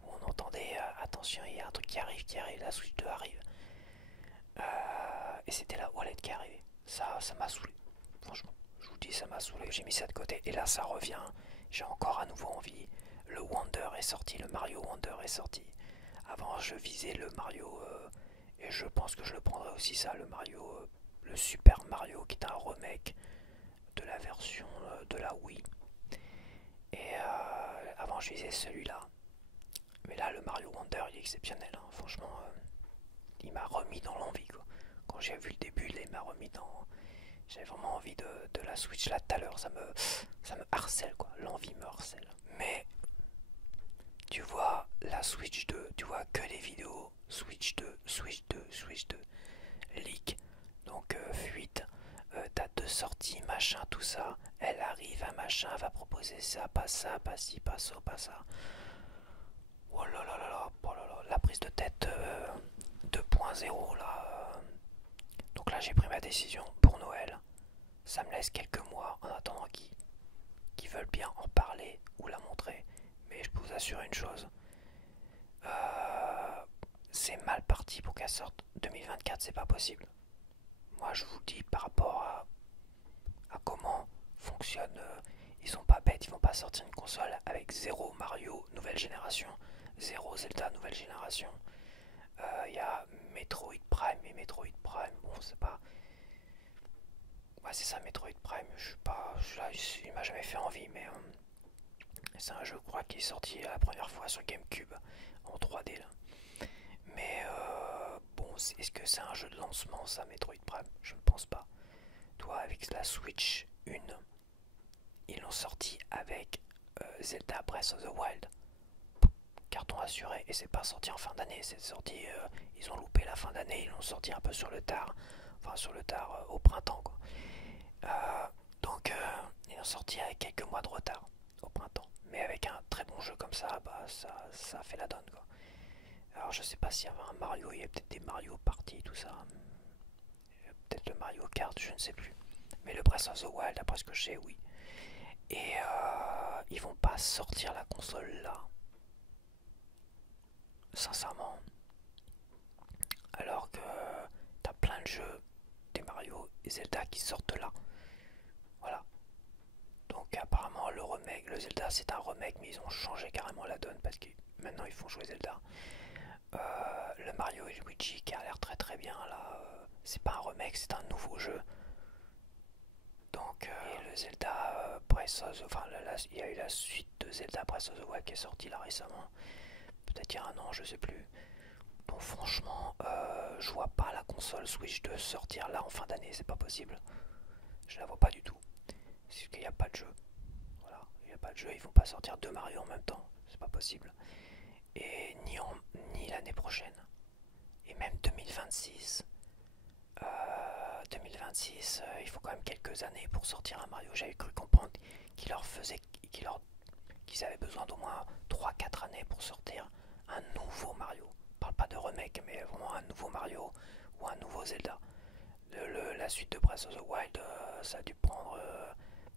Où on entendait attention il y a un truc qui arrive, la Switch 2 arrive. Et c'était la OLED qui arrivait. Ça m'a saoulé. Franchement, je vous dis ça m'a saoulé. J'ai mis ça de côté et là ça revient. J'ai encore à nouveau envie. Le Wonder est sorti, le Mario Wonder est sorti. Avant je visais le Mario et je pense que je le prendrai aussi ça, le Mario, le Super Mario qui est un remake de la version de la Wii. Et avant je visais celui-là. Mais là le Mario Wonder il est exceptionnel. Hein. Franchement, il m'a remis dans l'envie. Quoi. Quand j'ai vu le début, il m'a remis dans... J'avais vraiment envie de la Switch là tout à l'heure. Ça me harcèle quoi. L'envie me harcèle. Mais tu vois la Switch 2, tu vois que les vidéos Switch 2, Switch 2, Switch 2, leak, donc fuite, date de sortie, machin, tout ça, elle arrive série, va machin, va proposer ça, pas ci, pas ça, pas ça. Oh là là là là, oh là là, la prise de tête 2.0 là. Donc là j'ai pris ma décision pour Noël. Ça me laisse quelques mois en attendant qu'ils veulent bien en parler ou la montrer. Mais je peux vous assurer une chose. C'est mal parti pour qu'elle sorte. 2024 c'est pas possible. Moi je vous le dis par rapport à comment fonctionne. Ils sont pas bêtes, ils vont pas sortir une console avec zéro Mario nouvelle génération, zéro Zelda nouvelle génération. Il y a Metroid Prime et Metroid Prime, bon c'est pas... Ouais c'est ça Metroid Prime, je suis pas... Là, il m'a jamais fait envie mais... c'est un jeu je crois qui est sorti la première fois sur GameCube en 3D là. Mais bon, est-ce que c'est un jeu de lancement ça Metroid Prime? Je ne pense pas. Toi avec la Switch 1, ils l'ont sorti avec Zelda Breath of the Wild. Carton assuré et c'est pas sorti en fin d'année, c'est sorti, ils ont loupé la fin d'année, ils l'ont sorti un peu sur le tard, enfin sur le tard au printemps quoi. Donc ils l'ont sorti avec quelques mois de retard au printemps, mais avec un très bon jeu comme ça, bah ça fait la donne quoi. Alors je sais pas s'il y avait un Mario, il y a peut-être des Mario Party tout ça, peut-être le Mario Kart, je ne sais plus, mais le Breath of the Wild d'après ce que je sais oui. Et ils vont pas sortir la console là. Sincèrement. Alors que t'as plein de jeux, des Mario et Zelda qui sortent là. Voilà. Donc apparemment le remake, le Zelda c'est un remake mais ils ont changé carrément la donne parce que maintenant ils font jouer Zelda. Le Mario et Luigi qui a l'air très très bien là, c'est pas un remake, c'est un nouveau jeu. Donc et le Zelda Breath of the... Enfin il y a eu la suite de Zelda Breath of the Wild qui est sortie là récemment. Peut-être il y a un an, je sais plus. Donc franchement, je vois pas la console Switch 2 sortir là en fin d'année, c'est pas possible. Je la vois pas du tout. C'est qu'il n'y a pas de jeu. Voilà, il n'y a pas de jeu, ils vont pas sortir deux Mario en même temps, c'est pas possible. Et ni l'année prochaine. Et même 2026. 2026, il faut quand même quelques années pour sortir un Mario. J'avais cru comprendre qu'il leur faisait, qu'ils avaient besoin d'au moins 3-4 années pour sortir un nouveau Mario. Je parle pas de remake, mais vraiment un nouveau Mario ou un nouveau Zelda. La suite de Breath of the Wild, ça a dû prendre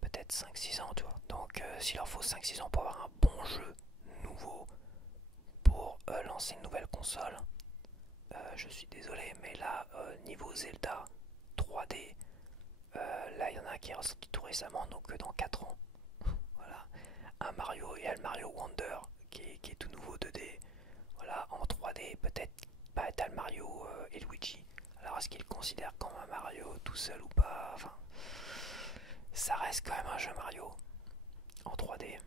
peut-être 5-6 ans, tu vois. Donc s'il leur faut 5-6 ans pour avoir un bon jeu nouveau, pour lancer une nouvelle console, je suis désolé, mais là, niveau Zelda 3D, là il y en a un qui est ressorti tout récemment, donc dans 4 ans. Voilà. Un Mario, il y a le Mario Wonder qui est tout nouveau 2D. Voilà, en 3D, peut-être pas t'as le Mario et Luigi. Alors est-ce qu'ils le considèrent comme un Mario tout seul ou pas? Enfin, ça reste quand même un jeu Mario en 3D.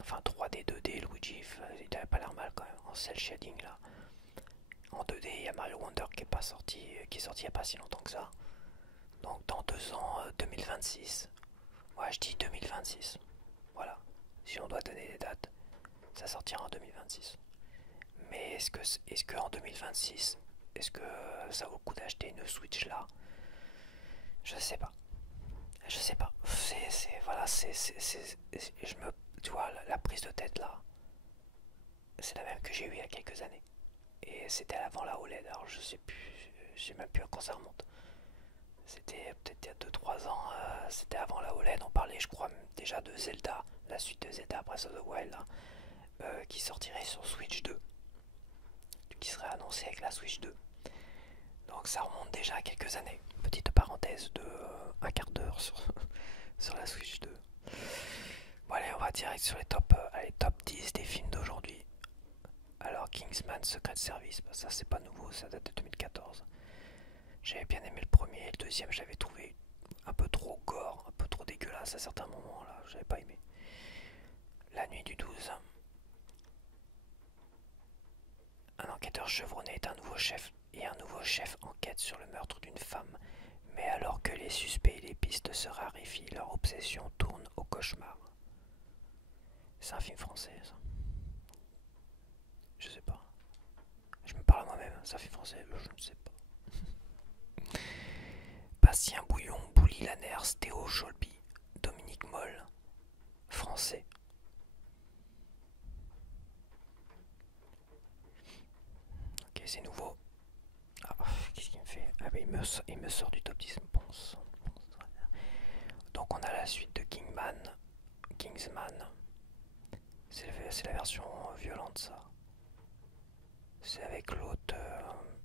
Enfin 3D, 2D, Luigi, il avait pas l'air mal quand même en cel shading là. En 2D, il y a Mario Wonder qui est sorti il n'y a pas si longtemps que ça. Donc dans 2 ans, 2026. Ouais, je dis 2026. Voilà. Si on doit donner des dates, ça sortira en 2026. Mais est-ce que en 2026, est-ce que ça vaut le coup d'acheter une Switch là? Je sais pas. Je sais pas. Voilà, je me, tu vois, la prise de tête là, c'est la même que j'ai eue il y a quelques années. Et c'était avant la OLED, alors je sais plus, je sais même plus à quand ça remonte. C'était peut-être il y a 2-3 ans, c'était avant la OLED, on parlait je crois déjà de Zelda, la suite de Zelda Breath of the Wild, là, qui sortirait sur Switch 2, qui serait annoncé avec la Switch 2. Donc ça remonte déjà à quelques années. Petite parenthèse de un quart d'heure sur la Switch 2. Bon allez, on va direct sur les top 10 des films d'aujourd'hui. Alors Kingsman Secret Service, bah ça c'est pas nouveau, ça date de 2014. J'avais bien aimé le premier, le deuxième j'avais trouvé un peu trop gore, un peu trop dégueulasse à certains moments là, j'avais pas aimé. La nuit du 12. Un enquêteur chevronné est un nouveau chef et un nouveau chef enquête sur le meurtre d'une femme. Mais alors que les suspects et les pistes se raréfient, leur obsession tourne au cauchemar. C'est un film français ça. Je sais pas. Je me parle à moi-même, c'est un film français, je ne sais pas. Bastien Bouillon, Bouli Lanners, Théo Cholby, Dominique Yannick Moll, français. Ok, c'est nouveau. Ah, qu'est-ce qu'il me fait? Ah bah il me sort du top 10. Bon sang, bon sang. Donc on a la suite de Kingsman. C'est la version violente ça. C'est avec l'autre,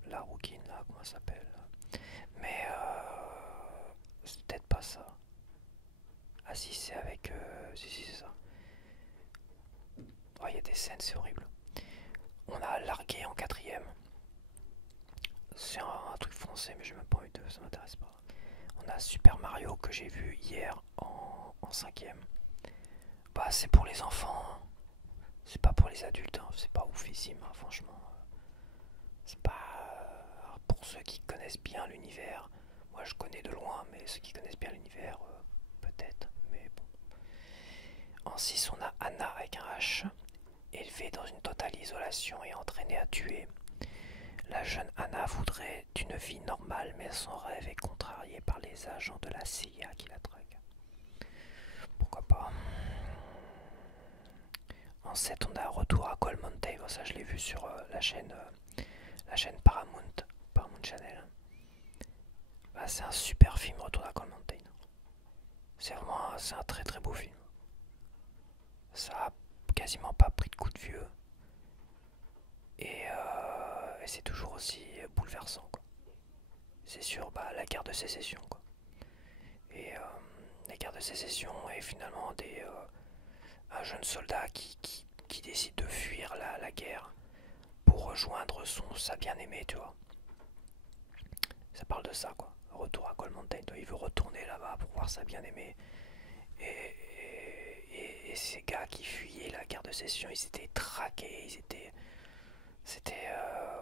la rouquine là, comment elle s'appelle? Mais c'est peut-être pas ça. Ah si c'est avec... si c'est ça. Oh il y a des scènes, c'est horrible. On a Largué en quatrième. C'est un truc français mais j'ai même pas envie de... ça m'intéresse pas. On a Super Mario que j'ai vu hier en cinquième. Bah c'est pour les enfants, hein. C'est pas pour les adultes, hein. C'est pas oufissime, hein, franchement. C'est pas pour ceux qui connaissent bien l'univers. Moi je connais de loin, mais ceux qui connaissent bien l'univers, peut-être. Mais bon. En 6 on a Anna avec un H, élevée dans une totale isolation et entraînée à tuer. La jeune Anna voudrait une vie normale, mais son rêve est contrarié par les agents de la CIA qui la traquent. Pourquoi pas. En 7 on a Retour à Cold Mountain. Bon, ça je l'ai vu sur la chaîne Paramount Channel. Bah, c'est un super film, Retour à Cold Mountain. C'est un très très beau film. Ça a quasiment pas pris de coup de vieux. Et c'est toujours aussi bouleversant, quoi. C'est sur bah, la guerre de sécession, quoi. Et la guerre de sécession est finalement un jeune soldat qui décide de fuir la guerre pour rejoindre sa bien-aimée, tu vois. Ça parle de ça, quoi. Retour à Cold Mountain. Il veut retourner là-bas pour voir sa bien-aimée. Et ces gars qui fuyaient la guerre de sécession, ils étaient traqués,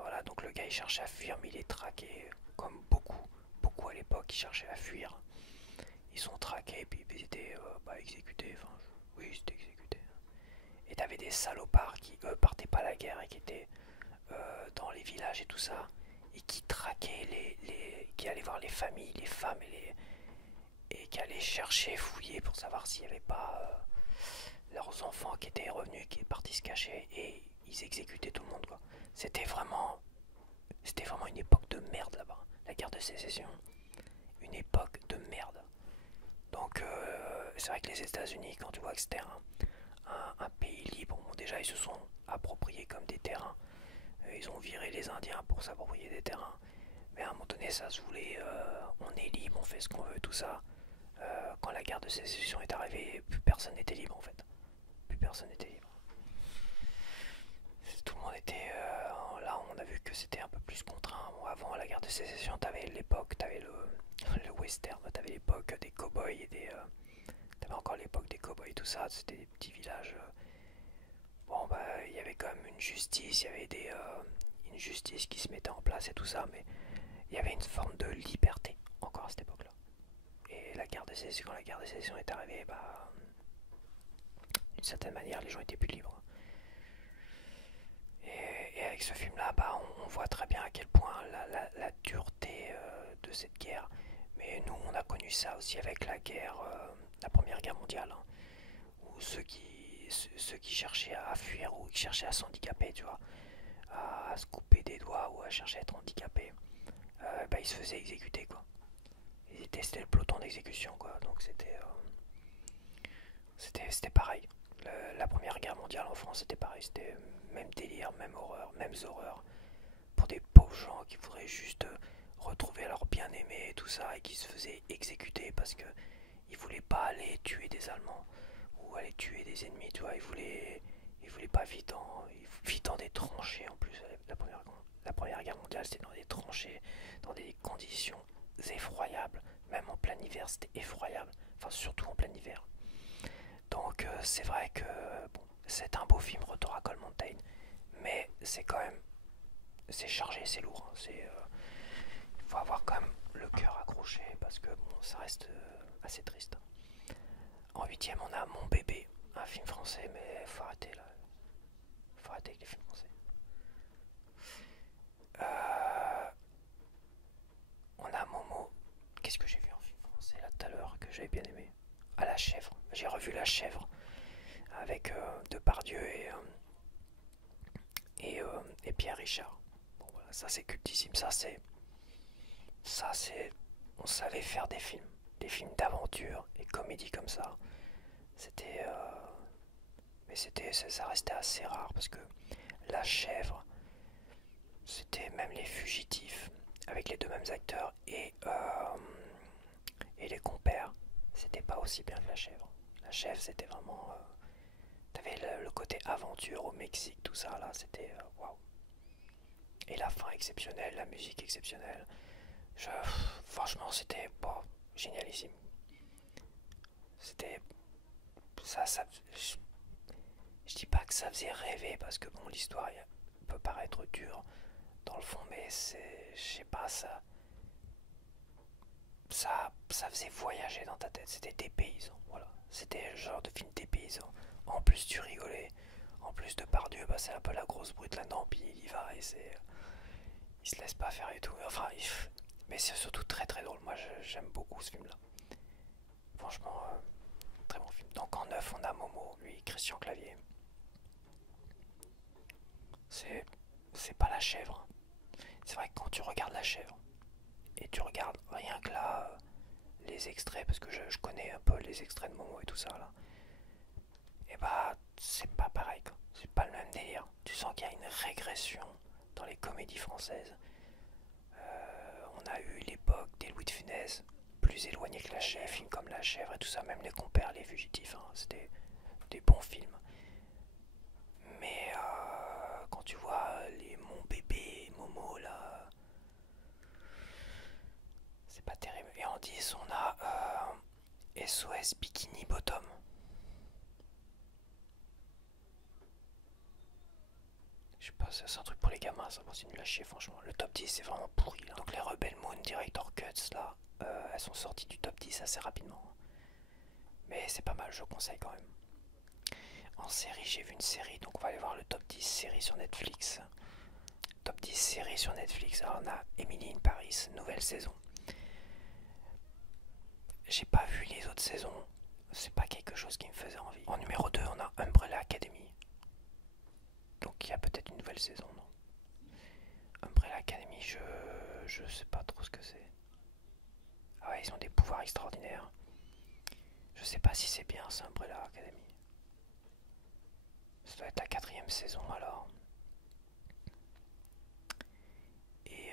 voilà, donc le gars il cherchait à fuir, mais il est traqué, comme beaucoup à l'époque, ils cherchaient à fuir. Ils sont traqués, puis ils étaient exécutés, enfin, oui, ils étaient exécutés. Et t'avais des salopards qui, eux, partaient pas à la guerre et qui étaient dans les villages et tout ça, et qui traquaient qui allaient voir les familles, les femmes et qui allaient chercher, fouiller pour savoir s'il n'y avait pas leurs enfants qui étaient revenus, qui étaient partis se cacher, et ils exécutaient tout le monde, quoi. C'était vraiment une époque de merde là-bas, la guerre de sécession. Une époque de merde. Donc c'est vrai que les États-Unis, quand tu vois que c'était un pays libre, bon, déjà ils se sont appropriés comme des terrains. Ils ont viré les Indiens pour s'approprier des terrains. Mais à un moment donné, ça se voulait, on est libre, on fait ce qu'on veut, tout ça. Quand la guerre de sécession est arrivée, plus personne n'était libre en fait. Plus personne n'était libre. Tout le monde était... là, on a vu que c'était un peu plus contraint. Bon, avant la guerre de sécession, t'avais l'époque, t'avais le western, t'avais l'époque des cow-boys et t'avais encore l'époque des cow-boys, tout ça. C'était des petits villages. Bon, bah, il y avait quand même une justice, il y avait une justice qui se mettait en place et tout ça, mais il y avait une forme de liberté encore à cette époque-là. Et la guerre de sécession, quand la guerre de sécession est arrivée, bah, d'une certaine manière, les gens étaient plus libres. Et avec ce film-là, bah, on voit très bien à quel point la dureté de cette guerre. Mais nous, on a connu ça aussi avec la Première Guerre mondiale, hein, où ceux qui cherchaient à fuir ou qui cherchaient à s'handicaper, tu vois, à se couper des doigts ou à chercher à être handicapés, bah, ils se faisaient exécuter, quoi. C'était le peloton d'exécution, quoi. Donc c'était pareil. La Première Guerre mondiale en France, c'était pareil. C'était même délire, même horreur, mêmes horreurs. Pour des pauvres gens qui voudraient juste retrouver leur bien-aimé et tout ça, et qui se faisaient exécuter parce que ils voulaient pas aller tuer des Allemands ou aller tuer des ennemis, tu vois. Ils voulaient pas vivre dans des tranchées en plus. La première Guerre mondiale, c'était dans des tranchées, dans des conditions effroyables. Même en plein hiver, c'était effroyable. Enfin, surtout en plein hiver. Donc c'est vrai que bon, c'est un beau film, Retour à Cold Mountain, mais c'est quand même, c'est chargé, c'est lourd, hein. Il faut avoir quand même le cœur accroché parce que bon, ça reste assez triste. En huitième, on a Mon bébé, un film français, mais faut arrêter là, faut arrêter avec les films français. Euh, on a Momo. Qu'est-ce que j'ai vu en film français là tout à l'heure que j'avais bien aimé? À la chèvre. j'ai revu La Chèvre avec Depardieu et Pierre Richard. Bon, voilà, ça c'est cultissime, on savait faire des films d'aventure et comédie comme ça. C'était, mais ça restait assez rare parce que La Chèvre, c'était même Les Fugitifs avec les deux mêmes acteurs et Les Compères, c'était pas aussi bien que La Chèvre. La Chèvre, c'était vraiment, t'avais le côté aventure au Mexique, tout ça là, c'était waouh. Et la fin exceptionnelle, la musique exceptionnelle. Je, Franchement, c'était bon, génialissime. C'était je dis pas que ça faisait rêver parce que bon, l'histoire peut paraître dure dans le fond, mais je sais pas, ça faisait voyager dans ta tête. C'était des paysans, voilà. C'était le genre de film des paysans. En plus, tu rigolais. En plus de Pardieu, bah, c'est un peu la grosse brute là-dedans, puis il y va et il se laisse pas faire et tout. Enfin, mais c'est surtout très très drôle. Moi, j'aime beaucoup ce film-là. Franchement, très bon film. Donc en neuf, on a Momo, lui, Christian Clavier. C'est, c'est pas La Chèvre. C'est vrai que quand tu regardes La Chèvre et tu regardes rien que là, les extraits, parce que je connais un peu les extraits de Momo et tout ça là, et bah c'est pas pareil quoi. C'est pas le même délire. Tu sens qu'il y a une régression dans les comédies françaises. On a eu l'époque des Louis de Funès, plus éloigné que La Chèvre, des films comme La Chèvre et tout ça, même Les Compères, Les Fugitifs, hein, c'était des bons films. Mais quand tu vois les Mon Bébé, Momo là, c'est pas terrible. Et en 10, on a SOS Bikini Bottom. Je sais pas, c'est un truc pour les gamins, ça continue de lâcher franchement. Le top 10 c'est vraiment pourri là. Donc les Rebel Moon Director Cuts là, elles sont sorties du top 10 assez rapidement. Mais c'est pas mal, je conseille quand même. En série, j'ai vu une série, donc on va aller voir le top 10 série sur Netflix. Top 10 série sur Netflix, alors on a Emily in Paris, nouvelle saison. J'ai pas vu les autres saisons, c'est pas quelque chose qui me faisait envie. En numéro 2, on a Umbrella Academy. Donc il y a peut-être une nouvelle saison, non? Umbrella Academy, je sais pas trop ce que c'est. Ah ouais, ils ont des pouvoirs extraordinaires. Je sais pas si c'est bien ça, Umbrella Academy. Ça doit être la 4ème saison alors. Et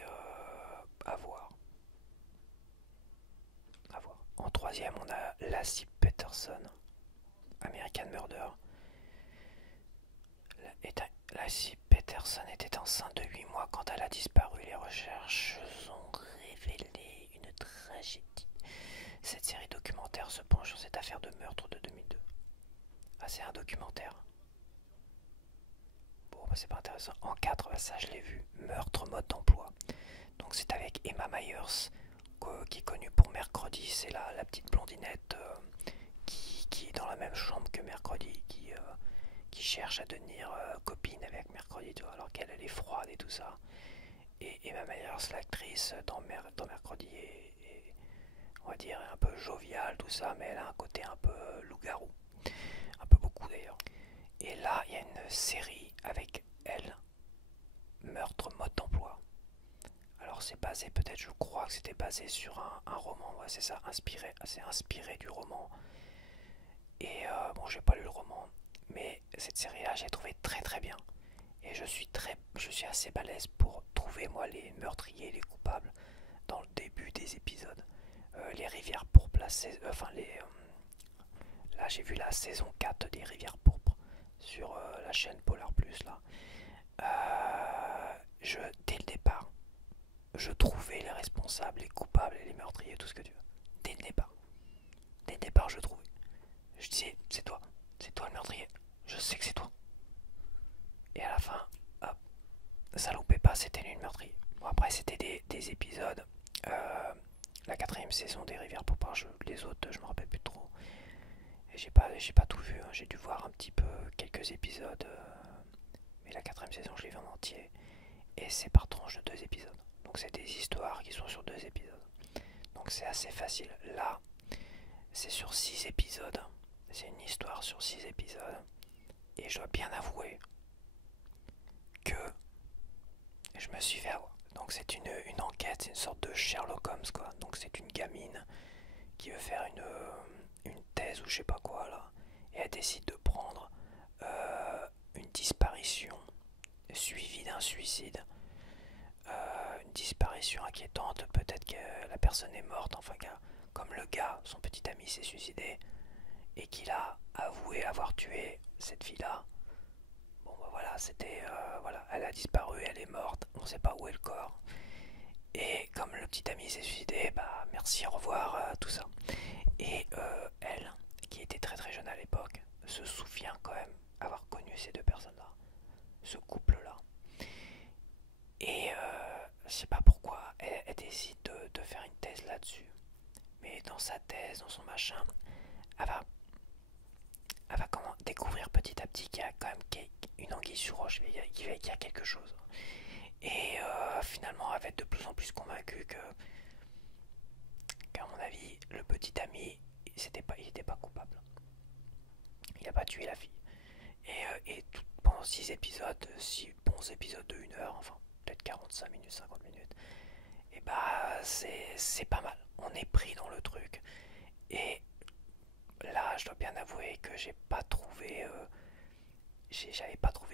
à voir. À voir. En 3ème, on a Lassie Peterson, American Murder. Lassie Peterson était enceinte de 8 mois quand elle a disparu. Les recherches ont révélé une tragédie. Cette série documentaire se penche sur cette affaire de meurtre de 2002. Ah, c'est un documentaire. Bon, bah c'est pas intéressant. En 4, bah, ça je l'ai vu. Meurtre mode d'emploi. Donc c'est avec Emma Myers, qui est connue pour Mercredi. C'est la petite blondinette qui est dans la même chambre que Mercredi, qui cherche à devenir copine avec Mercredi, tu vois, alors qu'elle est froide et tout ça. Et Emma Myers, l'actrice dans Mercredi, on va dire un peu joviale, tout ça, mais elle a un côté un peu loup-garou. Un peu beaucoup d'ailleurs. Et là, il y a une série avec elle, Meurtre mode d'emploi. Alors c'est basé, peut-être, je crois que c'était basé sur un roman, ouais, c'est ça, assez inspiré du roman. Et bon, j'ai pas lu le roman, mais cette série-là, j'ai trouvé très très bien. Et je suis assez balèze pour trouver moi les meurtriers, les coupables dans le début des épisodes. Les rivières pourpres, là j'ai vu la saison 4 des rivières pourpres sur la chaîne Polar Plus là. Dès le départ, je trouvais les responsables, les coupables et les meurtriers, tout ce que tu veux. Dès le départ. Dès le départ, je trouvais. Je disais, c'est toi le meurtrier. Je sais que c'est toi. Et à la fin, hop, ça loupait pas, c'était lui le meurtrier. Bon, après, c'était des épisodes. La 4ème saison des Rivières Pourpres, les autres, je me rappelle plus trop. Et j'ai pas tout vu, hein. J'ai dû voir un petit peu quelques épisodes. Mais la 4ème saison, je l'ai vu en entier. Et c'est par tranche de 2 épisodes. Donc c'est des histoires qui sont sur 2 épisodes. Donc c'est assez facile. Là, c'est sur 6 épisodes. C'est une histoire sur 6 épisodes. Et je dois bien avouer que je me suis fait avoir. Donc c'est une enquête, c'est une sorte de Sherlock Holmes quoi. Donc c'est une gamine qui veut faire une thèse ou je sais pas quoi là. Et elle décide de prendre une disparition suivie d'un suicide. Une disparition inquiétante, peut-être que la personne est morte, enfin comme le gars, son petit ami s'est suicidé et qu'il a avoué avoir tué cette fille-là. Bon bah voilà, voilà, elle a disparu, elle est morte, on sait pas où est le corps. Et comme le petit ami s'est suicidé, bah merci, au revoir, tout ça. Et elle, qui était très très jeune à l'époque, se souvient quand même avoir connu ces deux personnes-là, ce couple-là. Et je sais pas pourquoi, elle décide de faire une thèse là-dessus. Mais dans sa thèse, dans son machin, elle va, elle va comment découvrir petit à petit qu'il y a quand même une anguille sous roche, qu'il y a quelque chose. Et finalement, elle va être de plus en plus convaincue qu'à mon avis, le petit ami, il était pas coupable. Il a pas tué la fille. Pendant 6 épisodes, 6 bons épisodes de 1 heure, enfin peut-être 45 minutes, 50 minutes, et bah c'est pas mal. On est pris dans le truc. Et là, je dois bien avouer que j'avais pas trouvé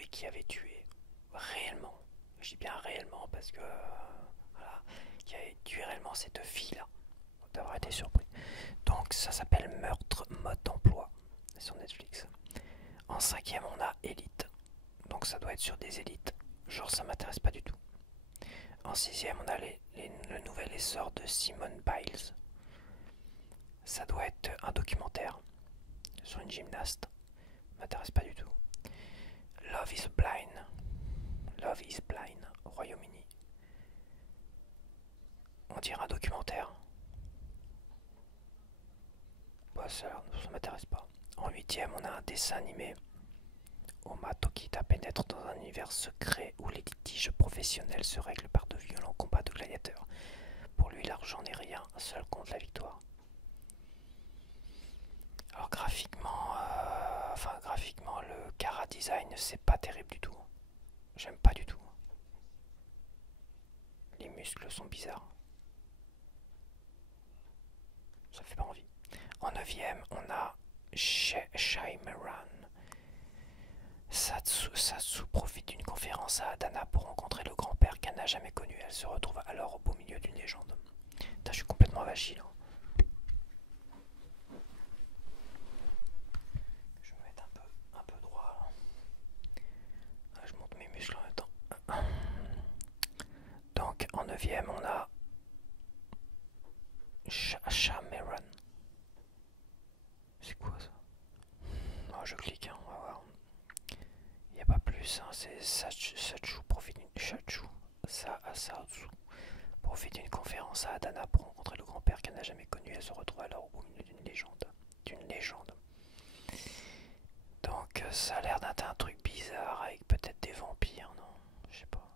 qui avait tué réellement. Je dis bien réellement parce que voilà, qui avait tué réellement cette fille-là. D'avoir été surpris. Donc ça s'appelle Meurtre mode d'emploi sur Netflix. En 5ème, on a Elite. Donc ça doit être sur des élites. Genre ça m'intéresse pas du tout. En 6ème, on a le nouvel essor de Simone Biles. Ça doit être un documentaire sur une gymnaste. M'intéresse pas du tout. Love is Blind. Love is Blind au Royaume-Uni. On dirait un documentaire. Bah, ça m'intéresse pas. En 8ème, on a un dessin animé. Oma Tokita pénètre dans un univers secret où les litiges professionnels se règlent par de violents combats de gladiateurs. Pour lui, l'argent n'est rien, seul compte la victoire. Alors graphiquement, le Cara Design, c'est pas terrible du tout. J'aime pas du tout. Les muscles sont bizarres. Ça fait pas envie. En 9ème, on a Shyamalan. Satsu profite d'une conférence à Adana pour rencontrer le grand-père qu'elle n'a jamais connu. Elle se retrouve alors au beau milieu d'une légende. Putain, je suis complètement vachille. Hein. Je vais me mettre un peu droit. Là. Je monte mes muscles en même temps. Donc en 9ème, on a Shyamalan. C'est quoi ça? Oh, je clique, hein, on va voir. Il n'y a pas plus, hein, c'est Satsu profite d'une conférence à Adana pour rencontrer le grand-père qu'elle n'a jamais connu. Elle se retrouve alors au milieu d'une légende. Donc ça a l'air d'être un truc bizarre avec peut-être des vampires, non? Je sais pas.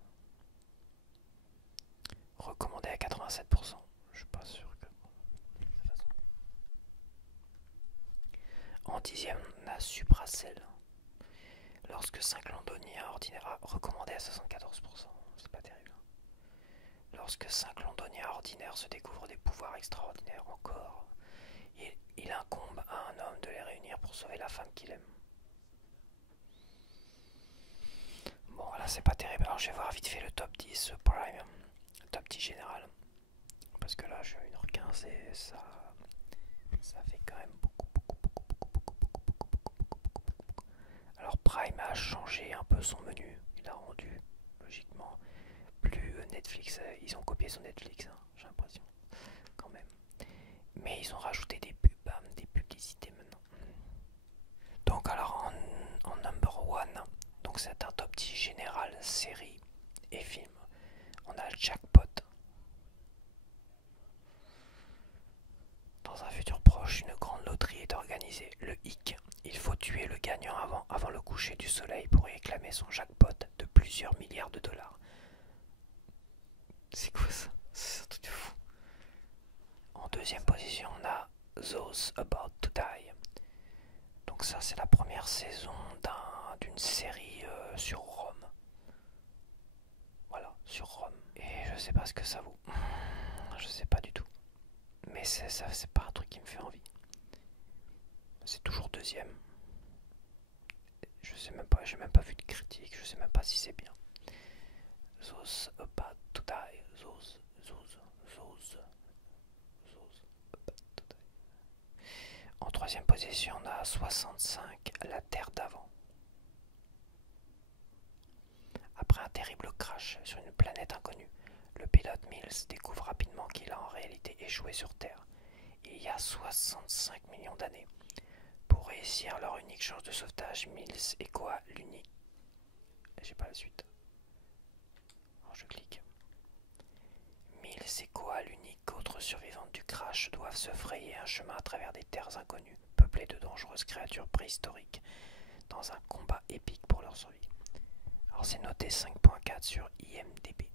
Recommandé à 87%. Je suis pas sûr que... De toute façon. En 10ème, on a Supracell. Lorsque 5 londoniens ordinaires recommandé à 74%, c'est pas terrible. Lorsque 5 londoniens ordinaires se découvrent des pouvoirs extraordinaires encore, il incombe à un homme de les réunir pour sauver la femme qu'il aime. Bon là c'est pas terrible, alors je vais voir vite fait le top 10 Prime, top 10 général. Parce que là je suis à 1h15 et ça fait quand même beaucoup. Alors Prime a changé un peu son menu, il a rendu logiquement plus Netflix, ils ont copié son Netflix, hein, j'ai l'impression, quand même. Mais ils ont rajouté des pubs, des publicités maintenant. Donc alors en number one, donc c'est un top 10 général, série et film. On a Jackpot. Dans un futur proche, une grande loterie est organisée, le hic. Il faut tuer le gagnant avant le coucher du soleil pour réclamer son jackpot de plusieurs milliards de dollars. C'est quoi ça? C'est un truc de fou. En deuxième position, on a Those About to Die. donc ça c'est la première saison d'une série sur Rome. Voilà, sur Rome. Et je sais pas ce que ça vaut. Je sais pas du tout. Mais c'est pas un truc qui me fait envie. C'est toujours deuxième. Je sais même pas, j'ai même pas vu de critique, je sais même pas si c'est bien. Those about to die. Those about to die. En troisième position, on a 65, La Terre d'avant. Après un terrible crash sur une planète inconnue, le pilote Mills découvre rapidement qu'il a en réalité échoué sur Terre, il y a 65 millions d'années. Pour réussir leur unique chance de sauvetage, Mills et Koa l'unique. J'ai pas la suite. Alors je clique. Mills et Koa, l'unique autre survivante du crash, doivent se frayer un chemin à travers des terres inconnues, peuplées de dangereuses créatures préhistoriques, dans un combat épique pour leur survie. Alors c'est noté 5.4 sur IMDb.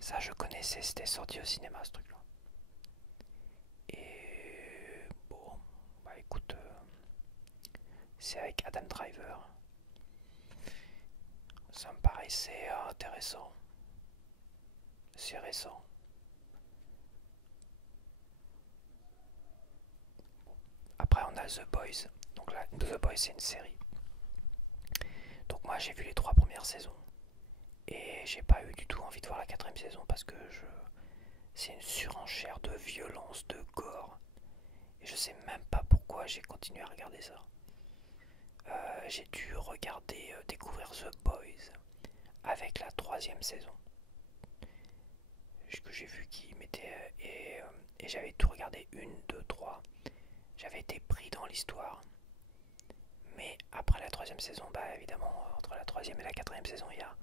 Ça je connaissais, c'était sorti au cinéma ce truc là. Et bon, bah écoute, c'est avec Adam Driver. Ça me paraissait intéressant. C'est récent. Après on a The Boys. Donc là, The Boys c'est une série. Donc moi j'ai vu les 3 premières saisons. Et j'ai pas eu du tout envie de voir la 4ème saison parce que c'est une surenchère de violence, de gore. Et je sais même pas pourquoi j'ai continué à regarder ça. J'ai dû regarder, découvrir The Boys avec la 3ème saison. Que j'ai vu qui mettait. Et j'avais tout regardé, 1, 2, 3. J'avais été pris dans l'histoire. Mais après la 3ème saison, bah évidemment, entre la 3ème et la 4ème saison, il y a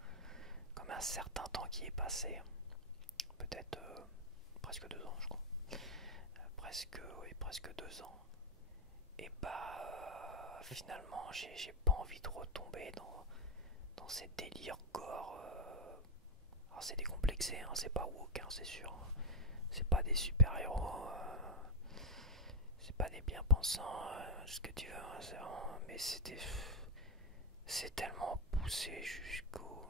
comme un certain temps qui est passé. Peut-être presque 2 ans, je crois. Presque 2 ans. Et bah finalement, j'ai pas envie de retomber dans ces délires gore. Alors c'est décomplexé, hein, c'est pas woke, hein, c'est sûr. Hein. C'est pas des super-héros. C'est pas des bien-pensants, ce que tu veux. Hein, c'est vraiment, mais c'est tellement poussé jusqu'au.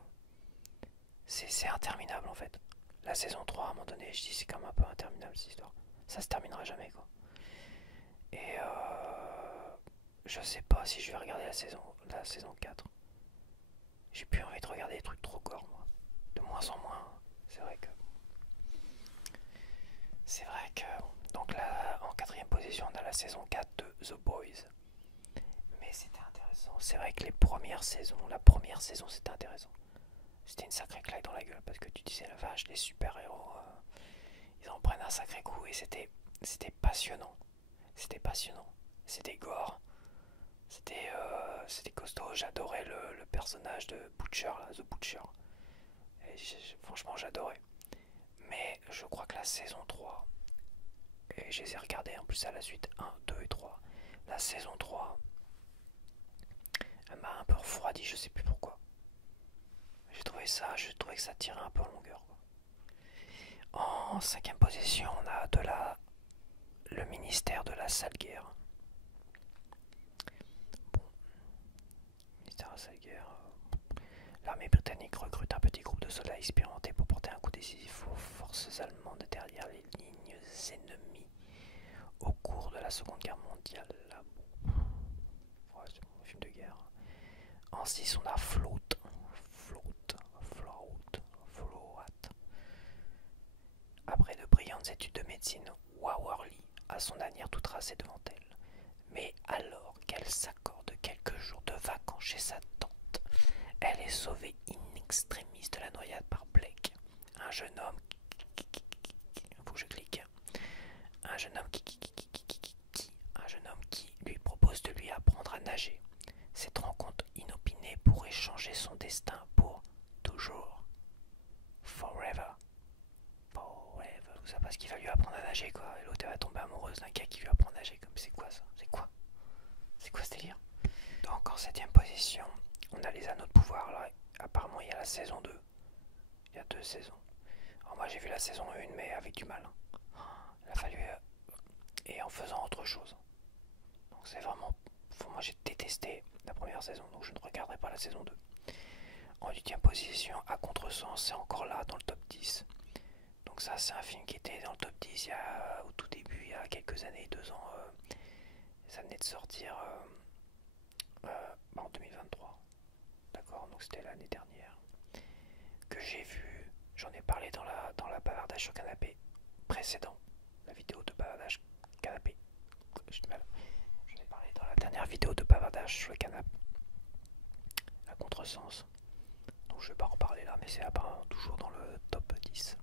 C'est interminable en fait. La saison 3 à un moment donné, je dis c'est quand même un peu interminable cette histoire. Ça se terminera jamais quoi. Et je sais pas si je vais regarder la saison 4. J'ai plus envie de regarder des trucs trop gore moi. De moins en moins. C'est vrai que. C'est vrai que. Donc là, en 4ème position, on a la saison 4 de The Boys. Mais c'était intéressant. C'est vrai que la première saison c'était intéressant. C'était une sacrée claque dans la gueule parce que tu disais la vache, les super-héros, ils en prennent un sacré coup et c'était passionnant. C'était passionnant. C'était gore. C'était costaud. J'adorais le personnage de Butcher, là, The Butcher. Et franchement, j'adorais. Mais je crois que la saison 3, et je les ai regardés en plus à la suite 1, 2 et 3. La saison 3, elle m'a un peu refroidi, je sais plus pourquoi. Je trouvais que ça tirait un peu en longueur. Quoi. En 5ème position, on a le ministère de la sale guerre. Bon, ministère de la sale guerre. L'armée britannique recrute un petit groupe de soldats expérimentés pour porter un coup décisif aux forces allemandes derrière les lignes ennemies au cours de la Seconde Guerre mondiale. Ouais, c'est un film de guerre. En 6, on a Float. Après de brillantes études de médecine, Waverly a son avenir tout tracé devant elle. Mais alors qu'elle s'accorde quelques jours de vacances chez sa tante, elle est sauvée in extremis de la noyade par Blake, un jeune homme faut que je clique. Un jeune homme qui lui propose de lui apprendre à nager. Cette rencontre inopinée pourrait changer son destin pour toujours. Forever. Tout ça parce qu'il va lui apprendre à nager quoi. Et l'autre va tomber amoureuse d'un gars qui lui apprend à nager. Comme c'est quoi ça? C'est quoi ce délire? Donc en 7ème position, on a les anneaux de pouvoir là. Apparemment il y a la saison 2. Il y a 2 saisons. Alors moi j'ai vu la saison 1 mais avec du mal. Il a fallu et en faisant autre chose. Donc c'est vraiment moi j'ai détesté la première saison, donc je ne regarderai pas la saison 2. En 8ème position, À Contresens, c'est encore là dans le top 10. Donc ça c'est un film qui était dans le top 10 au tout début, il y a quelques années, 2 ans. Ça venait de sortir en 2023. D'accord, donc c'était l'année dernière. Que j'ai vu, j'en ai parlé dans la bavardage sur canapé précédent. La vidéo de bavardage canapé. J'en ai parlé dans la dernière vidéo de bavardage sur le canapé. À Contresens. Donc je vais pas en parler là, mais c'est apparemment toujours dans le top 10.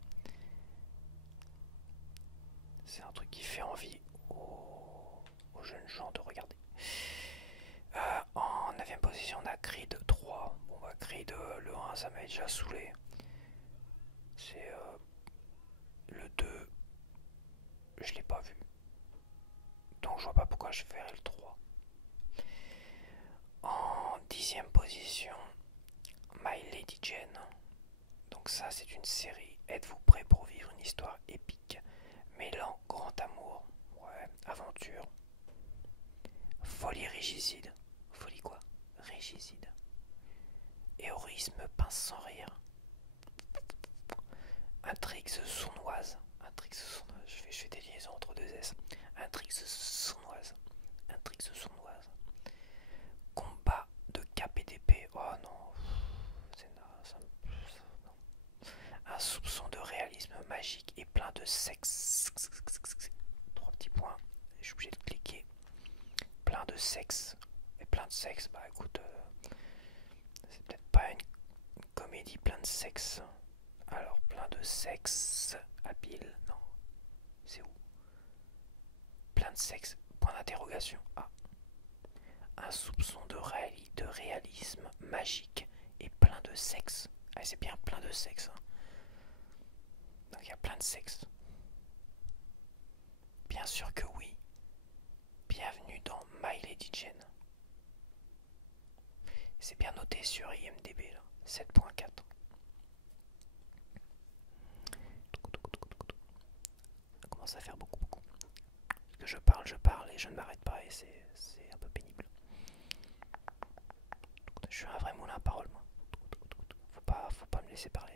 C'est un truc qui fait envie aux jeunes gens de regarder. En 9ème position, on a Creed 3. Bon, bah, Creed le 1, ça m'a déjà saoulé. C'est le 2, je l'ai pas vu. Donc je vois pas pourquoi je ferais le 3. En 10ème position, My Lady Jane. Donc ça c'est une série. Êtes-vous prêt pour vivre une histoire épique, mêlant grand amour, ouais, aventure, folie régicide. Folie quoi? Régicide. Héroïsme pince sans rire. Intrigue sournoise. Intrigue sournoise. Je fais des liaisons entre deux S. Intrigue sournoise. Intrigue sournoise. Combat de cap et d'épée. Oh non. C'est non. Un soupçon de réalisme magique et plein de sexe. 3 petits points. Je suis obligé de cliquer. Plein de sexe. Et plein de sexe, bah écoute, c'est peut-être pas une comédie plein de sexe. Alors, plein de sexe à pile. Non. C'est où? Plein de sexe. Point d'interrogation. Ah. Un soupçon de réalisme magique et plein de sexe. Ah, c'est bien plein de sexe. Hein. Donc il y a plein de sexe. Bien sûr que oui. Bienvenue dans My Lady Jane. C'est bien noté sur IMDB là. 7.4. Ça commence à faire beaucoup. Parce que je parle et je ne m'arrête pas et c'est un peu pénible. Je suis un vrai moulin à parole moi. Faut pas me laisser parler.